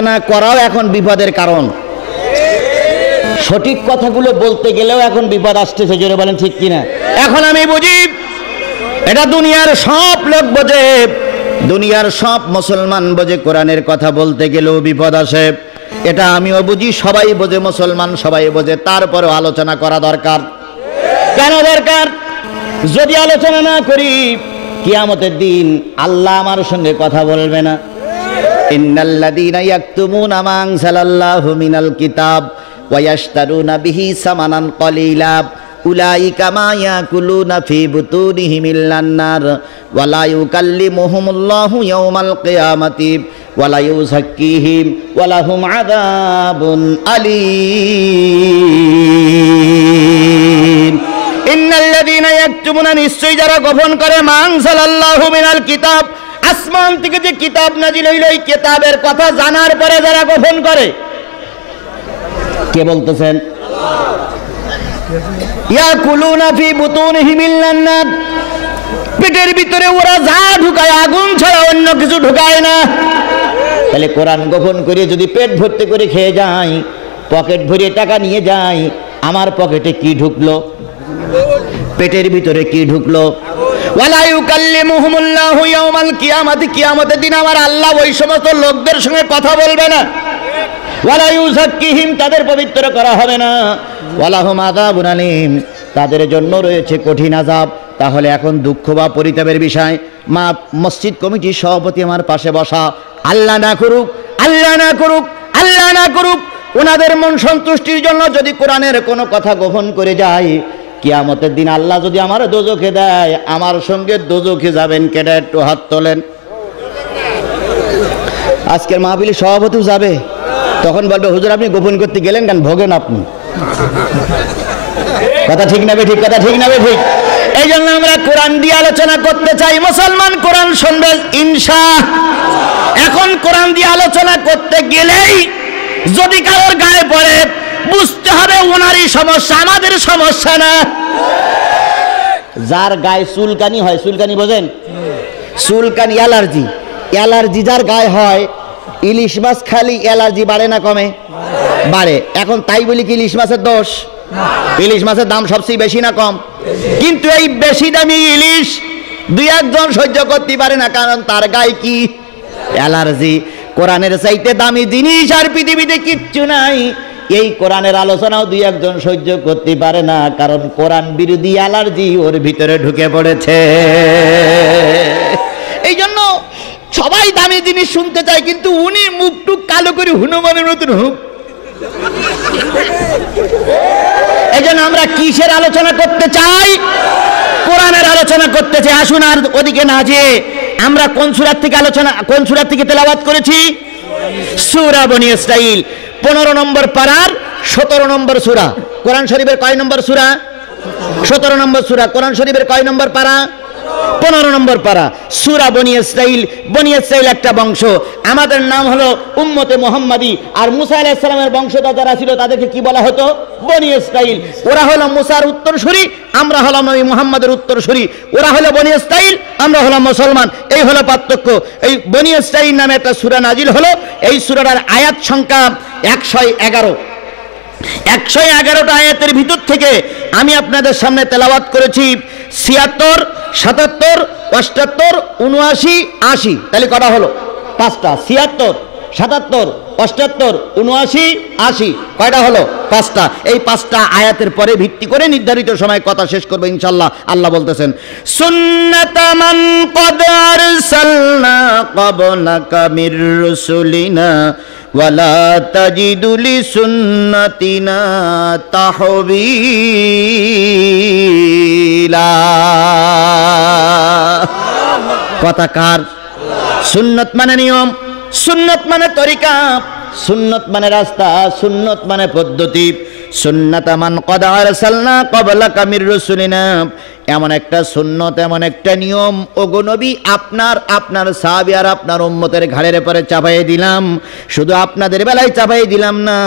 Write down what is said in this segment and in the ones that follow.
না করাও এখন বিপদের কারণ। সঠিক কথাগুলো বলতে গেলেও এখন বিপদ আসতেছে, জোরে বলেন ঠিক কিনা? এখন আমি বুঝি এটা দুনিয়ার সব লোক বোঝে, দুনিয়ার সব মুসলমান বোঝে, কোরআনের কথা বলতে গেলেও বিপদ আসে। এটা আমিও বুঝি, সবাই বোঝে, মুসলমান সবাই বোঝে, তারপরেও আলোচনা করা দরকার। কেন দরকার? যদি আলোচনা না করি কিয়ামতের দিন আল্লাহ আমার সঙ্গে কথা বলবে না। ইন্নাল্লাযীনা ইয়াকতুমুনা মা আনজালাল্লাহু মিনাল কিতাব ওয়া ইয়াশতারুনা বিহি সামানান কলিলা উলাইকা মা ইয়াকুলুনা ফি বুতুনিহিম ইল্লান নার ওয়া লা ইউকাল্লিমুহুমুল্লাহু ইয়াওমাল কিয়ামাতি ওয়া লা ইউযাক্কিহিম ওয়া লাহুম আযাবুন আলীম। ইন্নাল্লাযীনা ইয়াকতুমুনা, নিশ্চয়ই যারা গোপন করে, মা আনজালাল্লাহু মিনাল কিতাব, আসমান থেকে যে কিতাব নাজিল হইল এই কিতাবের কথা জানার পরে যারা গোপন করে। কে বলতেছেন? ইয়াকুলুনা ফি বুতুনিহিম ইল্লান নার, পেটের ভিতরে ওরা যা ঢুকায় আগুন ছাড়া অন্য কিছু ঢুকায় না। তাহলে কোরআন গোপন করে যদি পেট ভর্তি করে খেয়ে যায়, পকেট ভরে টাকা নিয়ে যায়, আমার পকেটে কি ঢুকলো? পেটের ভিতরে কি ঢুকলো? ওয়ালা ইউকাল্লিমুহুমুল্লাহু ইয়াওমাল কিয়ামাতি, কিয়ামতের দিন আমার আল্লাহ ওই সমস্ত লোকদের সঙ্গে কথা বলবে না। ওয়ালা ইউযাক্কিহিম, তাদের পবিত্র করা হবে না। ওয়ালাহুম আযাবুন আলীম, তাদের জন্য রয়েছে কঠিন আযাব। তাহলে এখন দুঃখ বা পরিতাপের বিষয়, মা মসজিদ কমিটির সভাপতি আমার পাশে বসা, আল্লাহ না করুক, আল্লাহ না করুক, আল্লাহ না করুক, ওনাদের মন সন্তুষ্টির জন্য যদি কোরআনের কোনো কথা গোপন করে যায়, কিয়ামতের দিন আল্লাহ যদি আমার দোজখে দেয়, আমার সঙ্গে দোজখে যাবেন কেডা? একটু হাত তোলেন। আজকের মাহফিলে সভাপতিও যাবে, তখন বলবে হুজুর আপনি গোপন করতে গেলেন কেন? ভোগেন আপনি। কথা ঠিক না ঠিক? কথা ঠিক না ঠিক? এই জন্য আমরা কোরআন দিয়ে আলোচনা করতে চাই। মুসলমান কোরআন শুনবে ইনশাআল্লাহ। এখন কোরআন দিয়ে আলোচনা করতে গেলেই যদি কারোর গায়ে পড়ে, বুঝতে হবে ওনারই সমস্যা, আমাদের সমস্যা না। যার গায়ে চুলকানি হয়, চুলকানি বোঝেন? চুলকানি, অ্যালার্জি, অ্যালার্জি যার গায়ে হয়, ইলিশ মাছ খালি অ্যালার্জি বাড়ে না কমে? বাড়ে। এখন তাই বলি কি ইলিশ মাছের দোষ? ইলিশ মাছের দাম সবচেয়ে বেশি না কম? কিন্তু এই বেশি দামি ইলিশ দুই একজন সহ্য করতে পারে না, কারণ তার গায়ে কি? অ্যালার্জি। কোরআনের চাইতে দামি জিনিস আর পৃথিবীতে কিচ্ছু নাই। এই কোরআনের আলোচনাও দুই একজন সহ্য করতে পারে না, কারণ কোরআন বিরোধী অ্যালার্জি ওর ভিতরে ঢুকে পড়েছে। এই জন্য সবাই দামি জিনিস শুনতে চায়, কিন্তু উনি মুখটুক কালো করে হনুমানের মতন হুক। এই জন্য আমরা কিসের আলোচনা করতে চাই? কোরআনের আলোচনা করতে চাই। আসুন আর ওদিকে না যেয়ে আমরা কোন সূরা থেকে আলোচনা, কোন সূরা থেকে তেলাওয়াত করেছি? সূরা বনী ইসরাঈল 15 নম্বর পারার 17 নম্বর সূরা। কোরআন শরীফের কয় নম্বর সূরা? 17 নম্বর সূরা। কোরআন শরীফের কয় নম্বর পারা? 15 নম্বর পারা, সূরা বনী ইসরাঈল। বনী ইসরাঈল একটা বংশ, আমাদের নাম হলো উম্মতে মুহাম্মাদি। আর মুসা আলাইহিস সালামের বংশধর যারা ছিল তাদেরকে কি বলা হতো? বনী ইসরাঈল। ওরা হলো মুসার উত্তরসূরি, আমরা হলাম নবী মুহাম্মাদের উত্তরসূরি। ওরা হলো বনী ইসরাঈল, আমরা হলাম মুসলমান। এই হলো পার্থক্য। এই বনী ইসরাঈল নামে একটা সূরা নাজিল হলো। এই সূরার আয়াত সংখ্যা 111। 111টা আয়াতের ভিতর থেকে আমি আপনাদের সামনে তেলাওয়াত করেছি 76, 77, 78, 79, 80। তাহলে কটা হলো? 5টা। 76, 77, 78, 79, 80 কয়টা হলো? 5টা। এই 5টা আয়াতের পরে ভিত্তি করে নির্ধারিত সময় কথা শেষ করব ইনশাআল্লাহ। আল্লাহ বলতেছেন, সুন্নাতামান ক্বাদ আরসালনা ক্বাবলাকা মির রুসুলিনা ওয়ালা তাজিদু লিসুন্নাতিনা তাহবিলা। কথা কার? সুন্নত মানে নিয়ম, সুন্নত মানে তরিকা, সুন্নত মানে রাস্তা, সুন্নত মানে পদ্ধতি। সুন্নাতা মান ক্বাদ আরসালনা ক্বাবলাকা মির রুসুলিনা, এমন একটা সুন্নত, এমন একটা নিয়ম ওগো নবী আপনার, আপনার সাহাবী আর আপনার উম্মতের ঘাড়ের পরে চাপাইয়ে দিলাম। শুধু আপনাদের বেলায় চাপাইয়ে দিলাম না,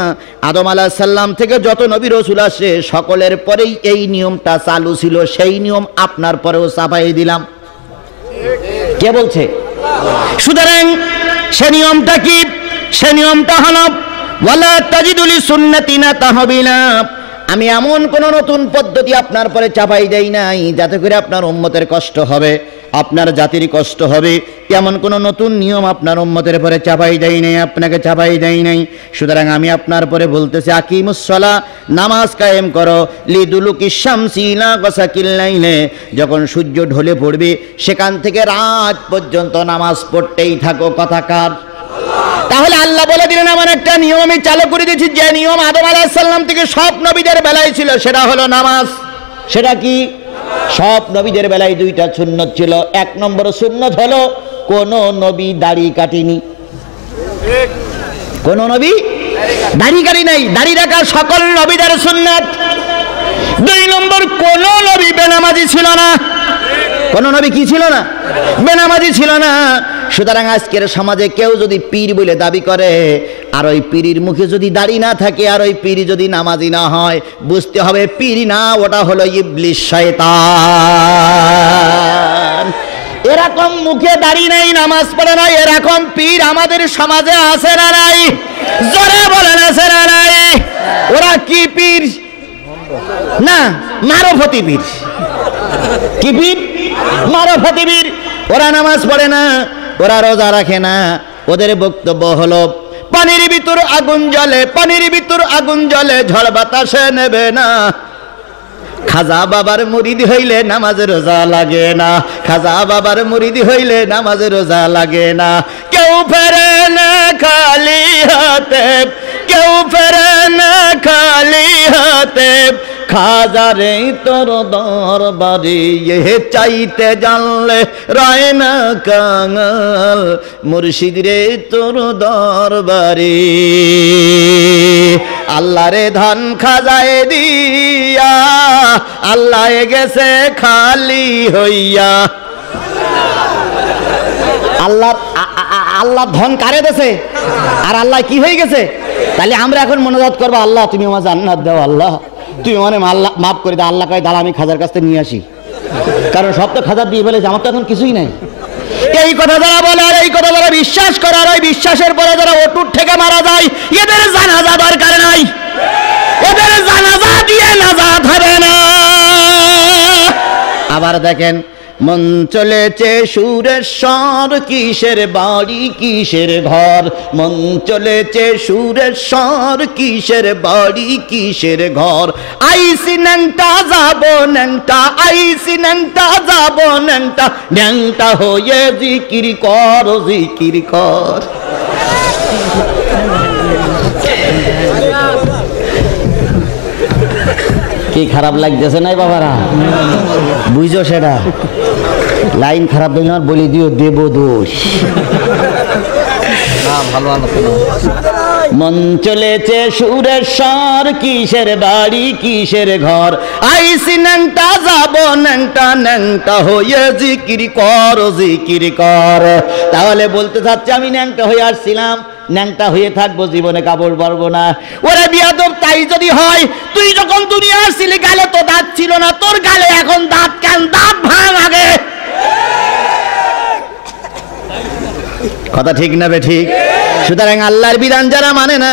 আদম আলাইহিস সালাম থেকে যত নবী রাসূল আসে সকলের পরেই এই নিয়মটা চালু ছিল, সেই নিয়ম আপনার পরেও চাপাইয়ে দিলাম। কে বলছে? সুতরাং সে নিয়মটা কি? সে নিয়মটা হলো ওয়ালা তাজিদু লিসুন্নাতিনা তাহবিলা। আমি এমন কোন নতুন পদ্ধতি আপনার পরে চাপাই দেই নাই যাতে করে আপনার উম্মতের কষ্ট হবে, আপনার জাতির কষ্ট হবে, এমন কোন নতুন নিয়ম আপনার উম্মতের পরে চাপাই দেই নাই, আপনাকে চাপাই দেই নাই। সুতরাং আমি আপনার পরে বলতেছি আকিমুস সালাহ, নামাজ কায়েম করো, লিদুলুকিশ শামসি ইলা গাসাকিল লাইলে, যখন সূর্য ঢলে পড়বে সেখান থেকে রাত পর্যন্ত নামাজ পড়তেই থাকো। কথাকার তাহলে আল্লাহ বলে দিলেন এমন একটা নিয়ম আমি চালু করে দিয়েছি যে নিয়ম আদম আলাইহিস সালাম থেকে সব নবীদের বেলায় ছিল, সেটা হলো নামাজ। সেটা কি? সব নবীদের বেলায় দুইটা সুন্নত ছিল। এক নম্বর সুন্নত হলো কোন নবী দাড়ি কাটেনি, কোন নবী দাড়ি কাটি নাই, দাড়ি রাখা সকল নবীদের সুন্নত। দুই নম্বর কোন নবী বেনামাজি ছিল না, কোন নবী কি ছিল না? বেনামাজি ছিল না। সুতরাং আজকের সমাজে কেউ যদি পীর বলে দাবি করে আর ওই পীরের মুখে যদি দাড়ি না থাকে আর ওই পীর যদি নামাজি না হয়, বুঝতে হবে পীর না, ওটা হলো ইবলিস, শয়তান। এরকম মুখে দাড়ি নাই, নামাজ পড়ে না, এরকম পীর আমাদের সমাজে আছে না নাই? জোরে বলেন আছে না নাই? ওরা কি পীর? না, মারফতি পীর। কি পীর? মারফতি পীর। ওরা নামাজ পড়ে না, ওরা রোজা রাখে না। ওদের বক্তব্য হলো পানির ভিতর আগুন জ্বলে, পানির ভিতর আগুন জ্বলে, ঝড় বাতাসে নেবে না। খাজা বাবার মুরিদ হইলে নামাজ রোজা লাগে না, খাজা বাবার মুরিদ হইলে নামাজ রোজা লাগে না। কেউ ফেরে না খালি হাতে, কেউ ফেরে না খালি হাতে, খাজারে তোর দরবারে এ চাইতে জানলে রায় না কাঙাল, মুর্শিদ রে তোর দরবারে। আল্লাহ রে ধন খাজায় দিয়া, আল্লাহ গেছে খালি হইয়া। আল্লাহ ধন কারে দেছে আর আল্লাহ কি হয়ে গেছে? তাহলে আমরা এখন মনোজাত করবো আল্লাহ তুমি আমার জান্নাত দাও, আল্লাহ তুই মানে আল্লাহ মাফ করে দাও। আল্লাহ কয় দাঁড়া আমি খাজার কাছ থেকে নিয়ে আসি, কারণ সব তো খাজার দিয়ে ফেলেছে, আমার তো এখন কিছুই নাই। এই কথা যারা বলে আর এই কথা যারা বিশ্বাস করে আর ওই বিশ্বাসের পরে যারা অটুট থেকে মারা যায়, এদের জানাজা দরকার নাই, এদের জানাজা দিয়ে নাজাত হবে না। আবার দেখেন মন চলেছে সুরেশ্বর, কিসের বাড়ি কিসের ঘর, মন চলেছে সুরেশ্বর, কিসের বাড়ি কিসের ঘর। আইসি ন্যাংটা যাব ন্যাংটা, আইসি ন্যাংটা যাব ন্যাংটা, ন্যাংটা হয়ে জিকির কর, জিকির কর। কি খারাপ লাগতেছে নাই বাবারা? বুঝছো সেটা? লাইন খারাপ দিল না বলে দিও দেব দোষ। ভালো আলোচনা। মন চলেছে সুরেশ্বর, কিসের বাড়ি কিসের ঘর, আইসি ন্যাংটা যাব ন্যাংটা, ন্যাংটা হয়ে জিকির কর, জিকির কর। তাহলে বলতে চাচ্ছি আমি ন্যাংটা হয়ে আসছিলাম, ন্যাংটা হয়ে থাকবো, জীবনে কাপড় পারবো না। ওরে বিয়াদব, তাই যদি হয় তুই যখন দুনিয়া আসছিলি গালে তো দাঁত ছিল না, তোর গালে এখন দাঁত কেন? দাঁত ভাঙ আগে। কথা ঠিক না বে ঠিক? সুতরাং আল্লাহর বিধান যারা মানে না,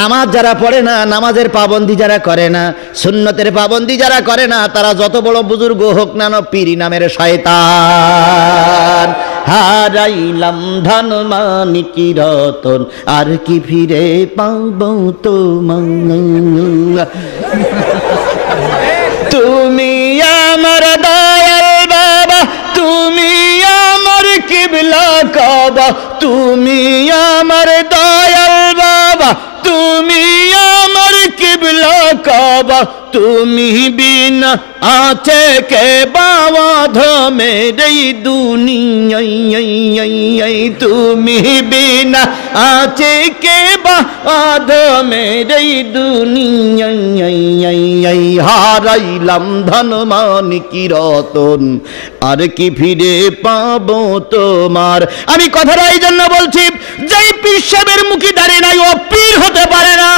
নামাজ যারা পড়ে না, নামাজের পাবন্দি যারা করে না, সুন্নতের পাবন্দি যারা করে না, তারা যত বড় বুজুর্গ হোক না, পীর নামের শয়তান। হারাইলাম ধন মানিকি রতন, আর কি ফিরে পাবো তোমার। তুমি আমার দয়াল বাবা, তুমি আমার কিবলা কাবা, তুমি আমার দয়াল বাবা, তুমি আমার কিবলা কাবা, তুমি বিনা আছে কে বাবা ধমেরে দুনিয়ায়, তুমি বিনা আছে কে বাবা ধমেরে দুনিয়ায়। হারাইলাম ধন মানিকি রতন, আর কি ফিরে পাবো তোমার। আমি কথাটা এই জন্য বলছি, যেই পীর সাহেবের মুখে দাঁড়িয়ে নাই ও পীর হতে পারে না,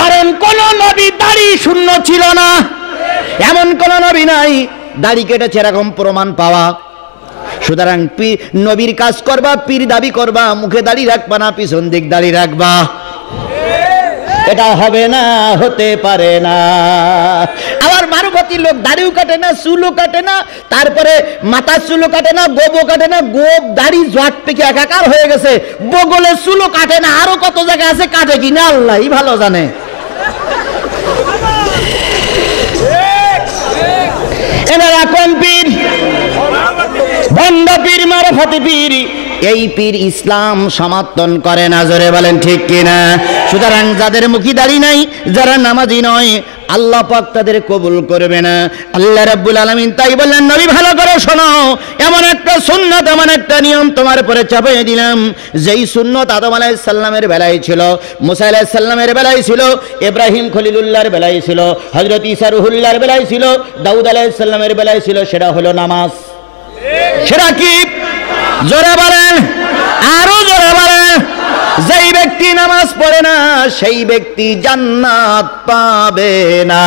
কারণ কোন নবী দাড়ি শূন্য ছিল না, এমন কোন নবী নাই। দাড়ি কেটেছে এরকম প্রমাণ পাওয়া সুতরাং নবীর কাজ করবা, পীর দাবি করবা, মুখে দাড়ি রাখবা না পিছন দিক দাড়ি রাখবা, এটা হবে না, হতে পারে না। আবার মারুপতি লোক দাড়িও কাটে না, চুলও কাটে না, তারপরে মাথার চুলও কাটে না, গোবও কাটে না, গোব দাড়ি জট পেকে একাকার হয়ে গেছে, বগলের চুলও কাটে না, আরো কত জায়গা আছে কাটে কিনা আল্লাহই ভালো জানে। এনারা কোন পীর? ভণ্ড পীর, মারফতি পীর। এই পীর ইসলাম সমর্থন করে না, জোরে বলেন ঠিক কিনা? সুতরাং যাদের মুখে দাড়ি নাই, যারা নামাজি নয়, আল্লাহ পাক তাদের কবুল করবে না। আল্লাহ রাব্বুল আলামিন তাই বললেন, নবী ভালো করে শোনো, এমন একটা সুন্নাত, এমন একটা নিয়ম তোমার উপরে চাপিয়ে দিলাম, যেই সুন্নাত আদম আলাইহিস সালামের বেলায় ছিল, মুসা আলাইহিস সালামের বেলায় ছিল, ইব্রাহিম খলিলুল্লাহর বেলায় ছিল, হযরত ঈসা রুহুল্লাহর বেলায় ছিল, দাউদ আলাইহিস সালামের বেলায় ছিল, সেটা হলো নামাজ। সেটা কি? জোরে বলেন, আরো জোরে বলেন। যেই ব্যক্তি নামাজ পড়ে না, সেই ব্যক্তি জান্নাত পাবে না।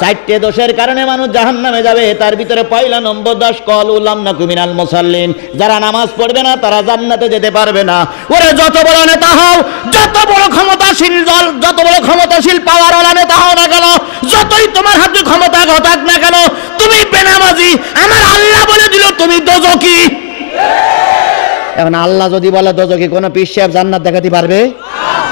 4টে দোষের কারণে মানুষ জাহান্নামে যাবে, তার ভিতরে পয়লা নম্বর দোষ কলু লাম নাকু মিনাল মুসাল্লিন। যারা নামাজ পড়বে না তারা জান্নাতে যেতে পারবে না। ওরে যত বড় নেতা হও, যত বড় ক্ষমতাশীল দল, যত বড় ক্ষমতাশীল পাওয়ারওয়ালা নেতা হও না কেন, যতই তোমার হাতে ক্ষমতা ঘটাক না কেন, তুমি বেনামাজি, আমার আল্লাহ বলে দিল তুমি দোজখী। এখন আল্লাহ যদি বলে দোজখী, কোন পীর সাহেব জান্নাত দেখাতে পারবে?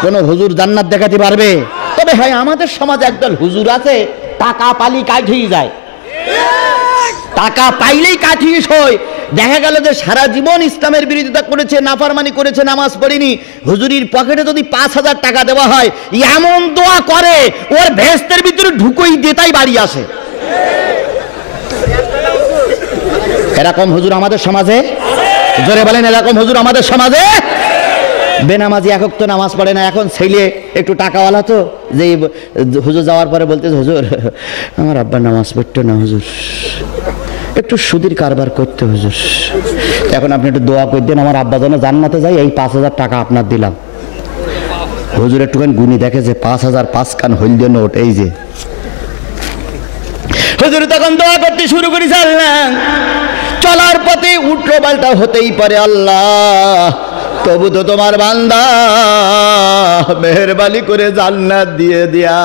কোন হুজুর জান্নাত দেখাতে পারবে? তবে হ্যাঁ, আমাদের সমাজে একদল হুজুর আছে, টাকা পালি কাঠিয়ে যায়, টাকা পাইলেই কাঠিয়ে হয়। দেখা গেল যে সারা জীবন ইসলামের বিরোধিতা করেছে, নাফরমানি করেছে, নামাজ পড়েনি, হুজুরির পকেটে যদি 5000 টাকা দেওয়া হয়, এমন দোয়া করে ওর ভেস্তের ভিতরে ঢুকোই দেতাই বাড়ি আসে। এরকম হুজুর আমাদের সমাজে, জোরে বলেন, এরকম হুজুর আমাদের সমাজে। বেনামাজি একক তো নামাজ পড়ে না। এখন ছেলে একটু টাকাওয়ালা, তো যে হুজুর যাওয়ার পরে বলতেছে, হুজুর আমার আব্বা নামাজ পড়তো না, হুজুর একটু সুদের কারবার করতে, হুজুর এখন আপনি একটু দোয়া করে দেন, আমার আব্বা যেন জান্নাতে যায়, এই 5000 টাকা আপনার দিলাম। হুজুর একটুখানি গুনি দেখে যে 5000 5 কান হলদে নোট, এই যে। হুজুর তখন দোয়া করতে শুরু করেছে, আল্লাহ চলার পথে উল্টো পাল্টা হতেই পারে, আল্লাহ তবু তো তোমার বান্দা, মেহেরবানি করে জান্নাত দিয়ে দিয়া।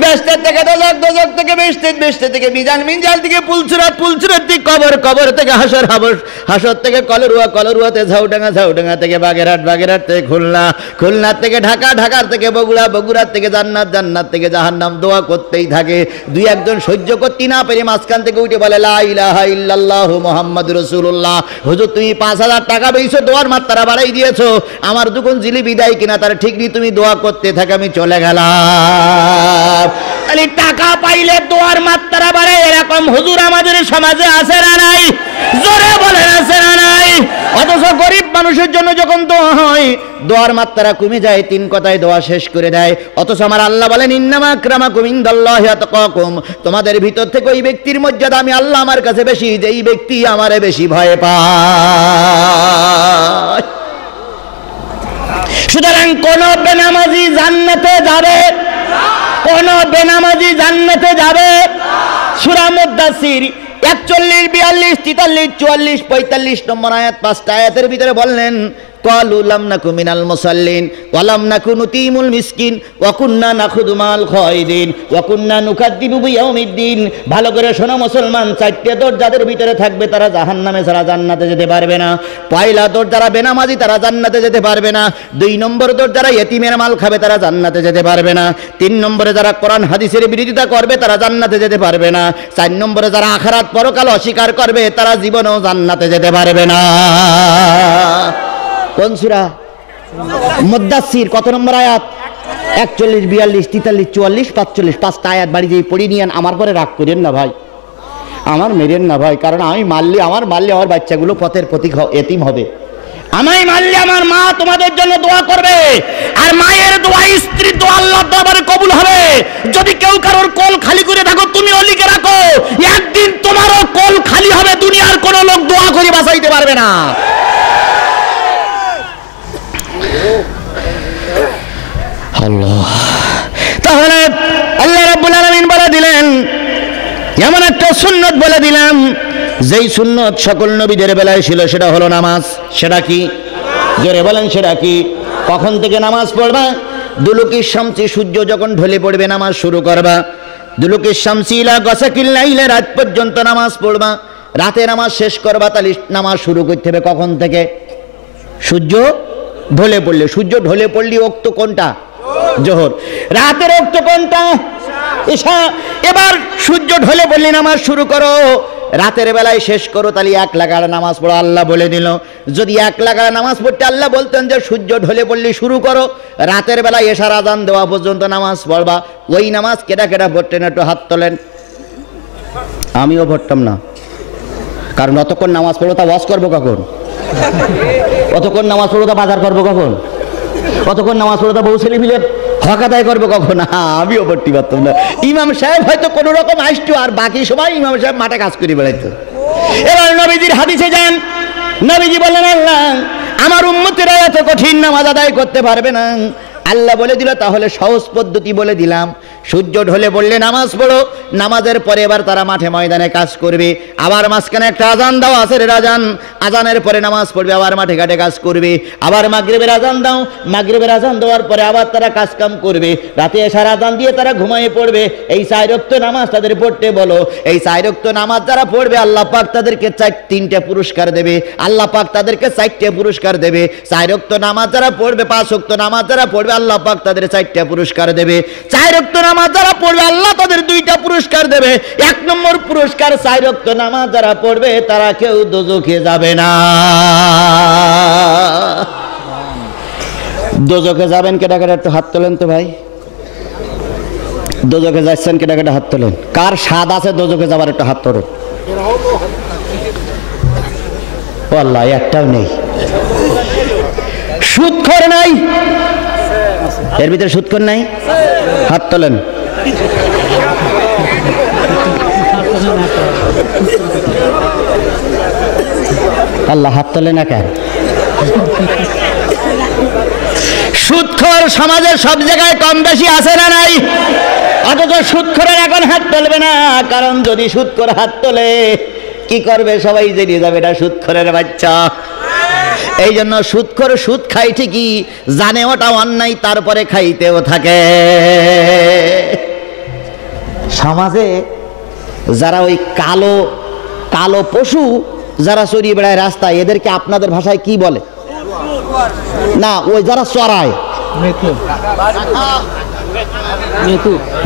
বেহেশত থেকে দোজখ, দোজখ থেকে বেহেশত, বেহেশত থেকে মিজান, মিজান থেকে পুলসিরাত, পুলসিরাত থেকে কবর, কবর থেকে হাসর, হাসর থেকে কলরুয়া, কলরুয়াতে ঝাউডাঙ্গা, ঝাউডাঙ্গা থেকে বাগেরহাট, বাগেরহাট থেকে খুলনা, খুলনা থেকে ঢাকা, ঢাকার থেকে বগুড়া, বগুড়ার থেকে জান্নাত, জান্নাত থেকে জাহান্নাম। দোয়া করতেই থাকে। দুই একজন সহ্য করতে না পেরে মাঝখান থেকে উঠে বলে, লা ইলাহা ইল্লাল্লাহু মুহাম্মাদুর রাসূলুল্লাহ। হুজুর তুমি 5000 টাকা পেয়েছো, দোয়ার মাত্রা বাড়াই দিয়েছো, আমার দুগুণ জিলিপি দেয় কিনা তার ঠিক নেই, তুমি দোয়া করতে থাকে, আমি চলে গেলাম। খালি টাকা পাইলে দোয়ার মাত্রা বাড়ে, এরকম হুজুর আমাদের সমাজে আছে না নাই? জোরে বলেন, আছে না নাই? অথচ গরিব মানুষের জন্য যখন দোয়া হয়, দোয়ার মাত্রা কমে যায়, 3 কথায় দোয়া শেষ করে দেয়। অথচ আমার আল্লাহ বলেন, ইন্নামা আকরামাকুম ইনদাল্লাহি আতকাকুম, তোমাদের ভিতর থেকে ওই ব্যক্তির মর্যাদা আমি আল্লাহ আমার কাছে বেশি, যেই ব্যক্তি আমারে বেশি ভয় পায়। সুতরাং কোন বেনামাজি জান্নাতে যাবে? কোন বেনামাজি জান্নাতে যাবে? সূরা মুদ্দাসির 41, 42, 43, 44, 45 নম্বর আয়াত, 5টা আয়াতের ভিতরে বললেন, ক্বালু লাম নাকু মিনাল মুসাল্লিন ওয়া লাম নাকু নুতিমুল মিসকিন ওয়া কুননা নাখুদু মাল খায়দিন ওয়া কুননা নুকাদ্দিবু বিয়াউমিদ্দিন। ভালো করে শোনো মুসলমান, 4টে দোষ যাদের ভিতরে থাকবে তারা জাহান্নামে ছাড়া জান্নাতে যেতে পারবে না। পয়লা দোষ যারা বেনামাজি তারা জান্নাতে যেতে পারবে না। 2 নম্বর দোষ যারা ইতিমের মাল খাবে তারা জান্নাতে যেতে পারবে না। 3 নম্বরে যারা কোরআন হাদিসের বিরোধিতা করবে তারা জান্নাতে যেতে পারবে না। 4 নম্বরে যারা আখিরাত পরকাল অস্বীকার করবে তারা জীবনেও জান্নাতে যেতে পারবে না। কোন সূরা? মুদ্দাসির। কত নম্বর আয়াত? 41, 42, 43, 44, 45, 5টা আয়াত বাড়ি যেই পড়ি নিয়েন। আমার পরে রাগ করেন না ভাই, আমার মেরেন না ভাই, কারণ আমি মারলে আমার বাচ্চাগুলো পথের প্রতীক এতিম হবে। আমায় মারলে আমার মা তোমাদের জন্য দোয়া করবে, আর মায়ের দোয়া, স্ত্রীর দোয়া আল্লাহর দরবারে কবুল হবে। যদি কেউ কারোর কোল খালি করে থাকো, তুমিও লিখে রাখো, একদিন তোমারও কোল খালি হবে, দুনিয়ার কোনো লোক দোয়া করে বাঁচাইতে পারবে না। আল্লাহ, তাহলে আল্লাহ রাব্বুল আলামিন বলে দিলেন, এমন একটা সুন্নাত বলে দিলাম, যেই সুন্নত সকল নবীদের বেলায় ছিল সেটা হলো নামাজ। সেটা কি? জোরে বলেন, সেটা কি? কখন থেকে নামাজ পড়বা? দুলুকিস শামসি, সূর্য যখন ঢলে পড়বে নামাজ শুরু করবা। দুলুকিস শামসি ইলা গাসাকিল লাইল, রাত পর্যন্ত নামাজ পড়বা। রাতে নামাজ শেষ করবা, তাহলে নামাজ শুরু করতে হবে কখন থেকে? সূর্য ঢলে পড়লে। সূর্য ঢলে পড়লি ওক্ত কোনটা? জোহর। রাতের ওক্ত কোনটা? ঈশা। এবার সূর্য ঢলে পড়লি নামাজ শুরু করো, রাতের বেলায় শেষ করো, তাহলে 1 রাকাত নামাজ পড়ো। আল্লাহ বলে দিল, যদি 1 রাকাত নামাজ পড়তে আল্লাহ বলতেন যে সূর্য ঢলে পড়লি শুরু করো, রাতের বেলায় এশার আজান দেওয়া পর্যন্ত নামাজ পড়বা, ওই নামাজ কেডা কেডা পড়তেন? একটু হাত তোলেন। আমিও পড়তাম না, কারণ অতক্ষণ নামাজ পড়বো তা ওয়াজ করবো কখন? অতক্ষণ নামাজ পড়বো তা বাজার করবো কখন? অতক্ষণ নামাজ পড়বো তা বউ ছেলে মিলে হক আদায় করবো কখন? আমিও পড়তে পারতাম না। ইমাম সাহেব হয়তো কোনো রকম আসতো, আর বাকি সময় ইমাম সাহেব মাঠে কাজ করে বেড়াইতো। এবার নবীজির হাদিসে যান, নবীজি বলেন, আল্লাহ আমার উম্মতেরা এত কঠিন নামাজ আদায় করতে পারবে না। আল্লাহ বলে দিল, তাহলে সহজ পদ্ধতি বলে দিলাম, সূর্য ঢলে পড়লে নামাজ পড়ো, নামাজের পরে এবার তারা মাঠে ময়দানে কাজ করবে, আবার মাঝখানে একটা আজান দাও, আসরের আজান, আজানের পরে নামাজ পড়বে, আবার মাঠে ঘাটে কাজ করবে, আবার মাগরিবের আজান দাও, মাগরিবের আজান দেওয়ার পরে আবার তারা কাজ কাম করবে, রাতে এশার আজান দিয়ে তারা ঘুমিয়ে পড়বে। এই 4 ওয়াক্ত নামাজ তাদের পড়তে বলো। এই 4 ওয়াক্ত নামাজ যারা পড়বে আল্লাহ পাক তাদেরকে 3টা পুরস্কার দেবে। আল্লাহ পাক তাদেরকে 4টা পুরস্কার দেবে। 4 ওয়াক্ত নামাজ যারা পড়বে, 5 ওয়াক্ত নামাজ যারা পড়বে আল্লাহ পাক তাদের 4টা পুরস্কার দেবে। 4 ওয়াক্ত নামাজ যারা পড়বে আল্লাহ তাদের 2টা পুরস্কার দেবে। 1 নম্বর পুরস্কার, 4 ওয়াক্ত নামাজ যারা পড়বে তারা কেউ দোজখে যাবে না। দোজখে যাবেন কেডা কেডা? একটু হাত তোলেন তো ভাই। দোজখে যাচ্ছেন কেডা কেডা? হাত তোলেন। কার স্বাদ আছে দোজখে যাবার? একটু হাত তোলেন। ও আল্লাহ, একটাও নেই। সুদখোর নাই? এর ভিতরে সুদখোর নাই? হাত তোলেন। আল্লাহ, হাত তোলে না কেন? সুদখোর সমাজের সব জায়গায় কম বেশি আছে না নাই? অথচ সুদখোরের এখন হাত তোলবে না, কারণ যদি সুদখোর হাত তোলে কি করবে? সবাই জেনে যাবে এটা সুদখোরের বাচ্চা। এই জন্য সুদখোর সুদ খাই ঠিকই, জানে ওটা অন্যায়, তারপরে খাইতেও থাকে। সমাজে যারা ওই কালো কালো পশু যারা চড়িয়ে বেড়ায় রাস্তায়, এদেরকে আপনাদের ভাষায় কি বলে? না, ওই যারা চড়ায়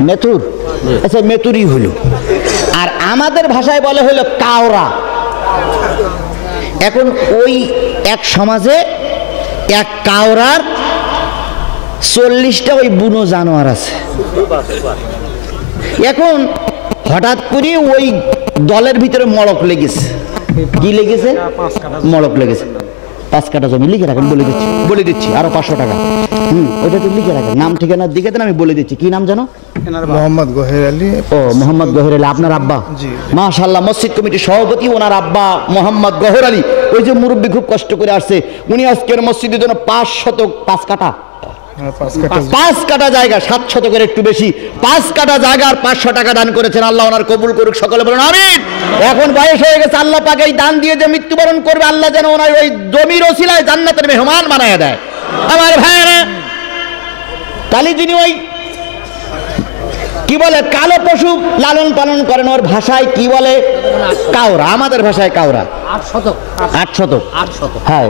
মেথুর। আচ্ছা, মেথুরই হলো। আর আমাদের ভাষায় বলে হলো কাওরা। এখন ওই এক সমাজে এক কাওরার 40টা ওই বুনো জানোয়ার আছে। এখন হঠাৎ করে ওই দলের ভিতরে মড়ক লেগেছে। কি লেগেছে? মড়ক লেগেছে। 5 কাঠা জমি লিখে রাখেন, বলে দিচ্ছি আরো 500 টাকা। ওইটা তো লিখে রাখেন, নাম ঠিকানা দিকে দেন, আমি বলে দিচ্ছি। কি নাম জানো? মোহাম্মদ গহের আলী। ও, মোহাম্মদ গহের আলী। আপনার আব্বা? মাশাআল্লাহ, মসজিদ কমিটির সভাপতি, ওনার আব্বা মোহাম্মদ গহের আলী। ওই যে মুরব্বী খুব কষ্ট করে আসছে, উনি আজকের মসজিদের জন্য 5 কাঠা 5 কাঠা জায়গা, 7 শতকের একটু বেশি, 5 কাঠা জায়গার 500 টাকা দান করেছেন। আল্লাহ ওনার কবুল করুক, সকলে বলুন আমিন। এখন বয়স হয়ে গেছে, আল্লাহ পাক এই দান দিয়ে যে মৃত্যুবরণ করবে, আল্লাহ যেন ওনার ওই জমির ওসিলায় জান্নাতের মেহমান বানায় দেয়। আমার ভাইয়েরা, তাহলে যিনি ওই কি বলে কালো পশু লালন পালন করেন, ওর ভাষায় কি বলে? কাওরা। আমাদের ভাষায় কাওরা। 8 শতক। হ্যাঁ,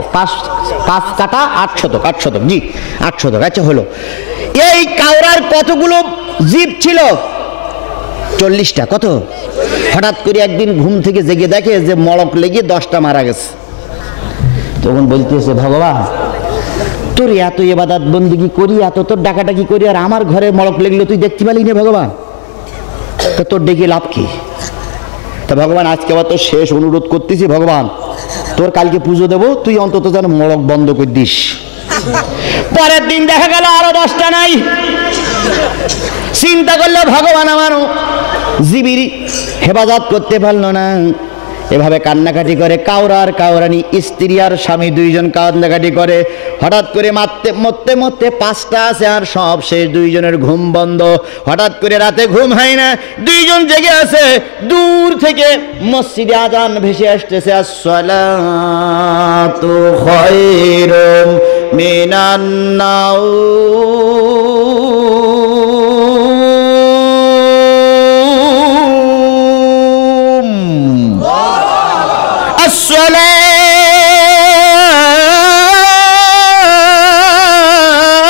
5 কাঠা 8 শতক। 8 শতক, জি 8 শতক। আচ্ছা হলো, এই কাওরার কতগুলো জীব ছিল? 40টা। কত? হঠাৎ করে একদিন ঘুম থেকে জেগে দেখে যে মড়ক লেগে 10টা মারা গেছে। তখন বলতেছে, ভগবান তোর এত ইবাদত বন্দেগী করি, এত তোর ডাকাডাকি করি, আর আমার ঘরে মড়ক লেগলো তুই দেখতে পালি না ভগবান? তো তোর ডেকে লাভ কি? তা ভগবান আজকে আবার তোর শেষ অনুরোধ করতেছি, ভগবান তোর কালকে পুজো দেবো, তুই অন্তত যেন মড়ক বন্ধ করে দিস। পরের দিন দেখা গেল আরো 10টা নাই। চিন্তা করলো, ভগবান আমারও জীবির হেফাজত করতে পারলো না, এভাবে কান্নাকাটি করে, কাউরার কাউরানি, স্ত্রী আর স্বামী দুইজন কান্নাকাটি করে। হঠাৎ করে মরতে মরতে 5টা আছে আর সব শেষ, দুইজনের ঘুম বন্ধ। হঠাৎ করে রাতে ঘুম হয় না, দুইজন জেগে আছে। দূর থেকে মসজিদে আজান ভেসে আসতেছে, আসসালাতু খায়রুম মিনান নাওম,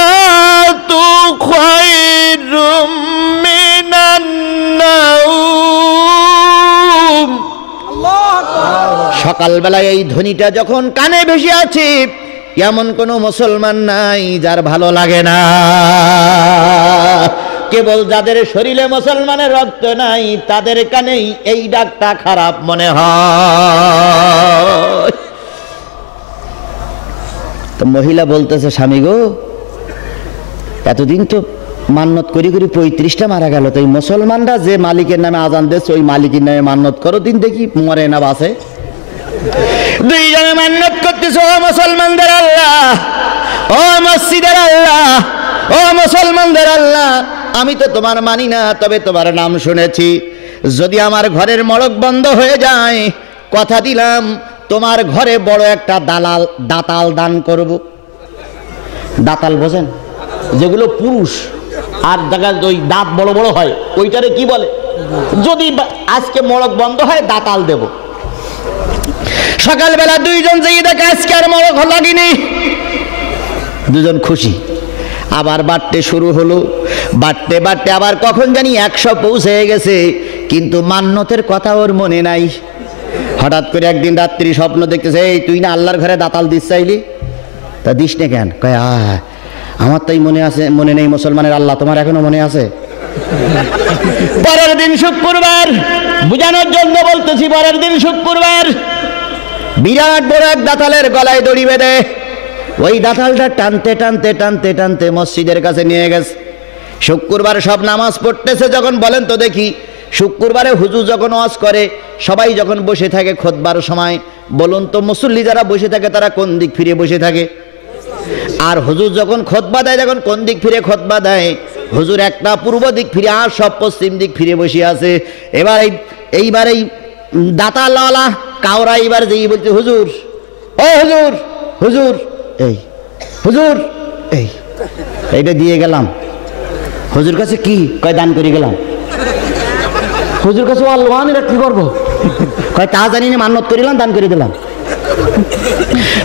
আসসালাতু খায়রুম মিনান নাওম। সকালবেলায় এই ধ্বনিটা যখন কানে ভেসে আছে, এমন কোন মুসলমান নাই যার ভালো লাগে না। কেবল যাদের শরীরে মুসলমানের রক্ত নাই তাদের কানেই এই ডাকটা খারাপ মনে হয়। তো মহিলা বলতেছে, স্বামী গো, এতদিন তো মান্নত করি করি 35টা মারা গেল, তো এই মুসলমানরা যে মালিকের নামে আজান দিচ্ছে ওই মালিকের নামে মান্নত করো, দিন দেখি মরে না বাসে। দুইজনে মান্নত করতেছে, ও মুসলমানদের আল্লাহ, ও মসজিদের আল্লাহ, ও মুসলমানদের আল্লাহ, আমি তো তোমার মানি না, তবে তোমার নাম শুনেছি। যদি আমার ঘরের মড়ক বন্ধ হয়ে যায়, কথা দিলাম তোমার ঘরে বড় একটা দাতাল দান করব। দাতাল বোঝেন? যেগুলো পুরুষ আর জায়গায় ওই দাঁত বড় বড় হয়, ওইটারে কি বলে? যদি আজকে মড়ক বন্ধ হয় দাতাল দেব। সকালবেলা দুইজন যেয়ে দেখে আজকে আর মড়ক লাগেনি, দুজন খুশি। আবার বাড়তে শুরু হলো, বাড়তে বাড়তে আবার কখন জানি 100 পৌঁছে গেছে, কিন্তু মান্যতের কথা ওর মনে নাই। হঠাৎ করে একদিন রাত্রি স্বপ্ন দেখতেছে, এই তুই না আল্লাহর ঘরে দাতাল দিস চাইলি, তা দিস না কেন? কয় আমার তাই মনে আছে, মনে নেই মুসলমানের আল্লাহ, তোমার এখনো মনে আছে? পরের দিন শুক্রবার, বুঝানোর জন্য বলতেছি, পরের দিন শুক্রবার বিরাট বড় এক দাতালের গলায় দড়ি বেঁধে ওই দাতালটা টানতে টানতে টানতে টানতে মসজিদের কাছে নিয়ে গেছে। শুক্রবার সব নামাজ পড়তেছে, যখন বলেন তো দেখি, শুক্রবারে হুজুর যখন ওয়াজ করে, সবাই যখন বসে থাকে খুতবার সময়, বলুন তো মুসল্লি যারা বসে থাকে তারা কোন দিক ফিরে বসে থাকে? আর হুজুর যখন খুতবা দেয়, যখন কোন দিক ফিরে খুতবা দেয়? হুজুর একটা পূর্ব দিক ফিরে আর সব পশ্চিম দিক ফিরে বসে আছে। এইবার এই দাতালওয়ালা কাউরা এইবার যেই বলছে, হুজুর, ও হুজুর, হুজুর, এই হুজুর, এইটা দিয়ে গেলাম। হুজুর কাছে কি? কয় দান করে গেলাম। হুজুর কাছে আল্লাহ, এটা কি করবো? কয় তা জানি না, মান্নত করিলাম, দান করে দিলাম।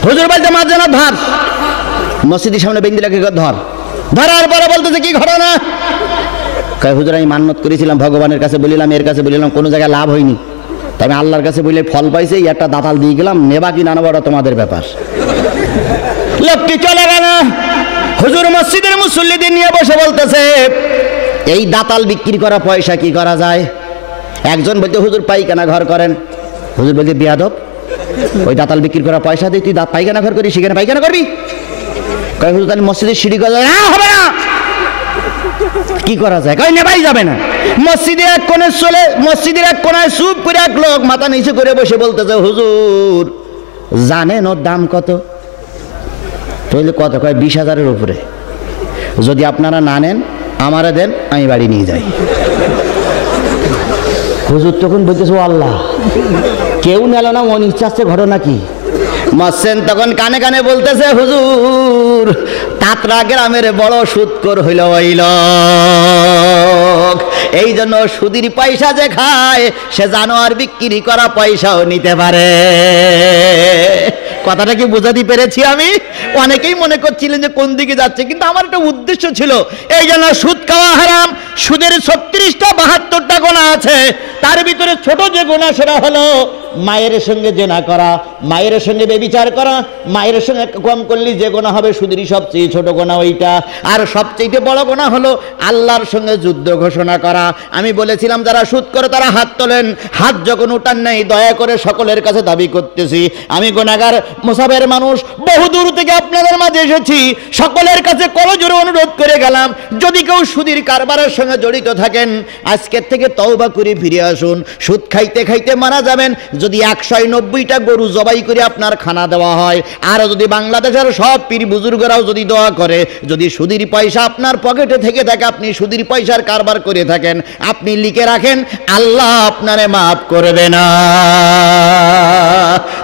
হুজুর বলতে মাঝ জানা ধর, মসজিদের সামনে বেন্দিলাকে ধর। ধরার পরে বলতেছে, কি ঘটনা? কয় হুজুর, আমি মান্নত করেছিলাম, ভগবানের কাছে বলিলাম, এর কাছে বলিলাম, কোনো জায়গায় লাভ হয়নি, তাই আমি আল্লাহর কাছে বলে ফল পাইছে, একটা দাতাল দিয়ে গেলাম, নেবা কি না নেবা ওটা তোমাদের ব্যাপার। লোকটি চলে গেল। হুজুর মসজিদের মুসল্লিদের নিয়ে বসে বলতেছে, এই দাতাল বিক্রি করা পয়সা কি করা যায়? একজন বলতে, হুজুর পায়খানা ঘর করেন। হুজুর বলতে, বেয়াদব, ওই দাতাল বিক্রি করা পয়সা দিয়ে তুই পায়খানা ঘর করিস, সেখানে পায়খানা করবি? কয় হুজুর তাহলে মসজিদের সিঁড়ি করা যায়? হবে না। কি করা যায়? কয় নেবাই যাবে না। মসজিদের এক কোণায় চুপ করে এক লোক মাথা নিচু করে বসে বলতেছে, হুজুর জানেন ওর দাম কত? তাহলে কত? কয় 20,000-এর উপরে। যদি আপনারা না নেন আমারে দেন, আমি বাড়ি নিয়ে যাই। হুজুর তখন বলতেছে, ও আল্লাহ, কেউ নিল না, অনিচ্ছা আসছে, ঘটনা কি? মসেন তখন কানে কানে বলতেছে, হুজুর তাতরা গ্রামের বড় সুদখোর হইল হইল, এই জন্য সুদির পয়সা যে খায় সে জানোয়ার বিক্রি করা পয়সাও নিতে পারে। কথাটা কি বোঝাতে পেরেছি আমি? অনেকেই মনে করছিলেন যে কোন দিকে যাচ্ছে, কিন্তু আমার একটা উদ্দেশ্য ছিল, এই জন্য সুদ খাওয়া হারাম। সুদের 36টা 72টা গোনা আছে, তার ভিতরে ছোট যে গোনা সেটা হলো মায়ের সঙ্গে জেনা করা, মায়ের সঙ্গে বেবিচার করা। মায়ের সঙ্গে কম করলে যে গোনা হবে সুদেরই সবচেয়ে ছোট। ছোট গোনা ওইটা। আর সবচেয়ে বড় গোনা হলো আল্লাহর সঙ্গে যুদ্ধ ঘোষণা করা। আমি বলেছিলাম যারা সুদ করে তারা হাত তোলেন, হাত যখন উঠান নাই দয়া করে সকলের কাছে দাবি করতেছি আমি গুনাহগার মুসাফের মানুষ, বহু দূর থেকে আপনাদের মাঝে এসেছি, সকলের কাছে করজোড়ে অনুরোধ করে গেলাম যদি কেউ সুদের কারবারের সঙ্গে জড়িত থাকেন আজকের থেকে তওবা করে ফিরে আসুন। সুদ খাইতে খাইতে মারা যাবেন, যদি 190টা গরু জবাই করে আপনার খানা দেওয়া হয়, আর যদি বাংলাদেশের সব পীর বুজুর্গরাও যদি দোয়া করে, যদি সুদের পয়সা আপনার পকেটে থেকে থাকে, আপনি সুদের পয়সার কারবার করে থাকেন, আপনি লিখে রাখেন আল্লাহ আপনারে মাফ করবে না।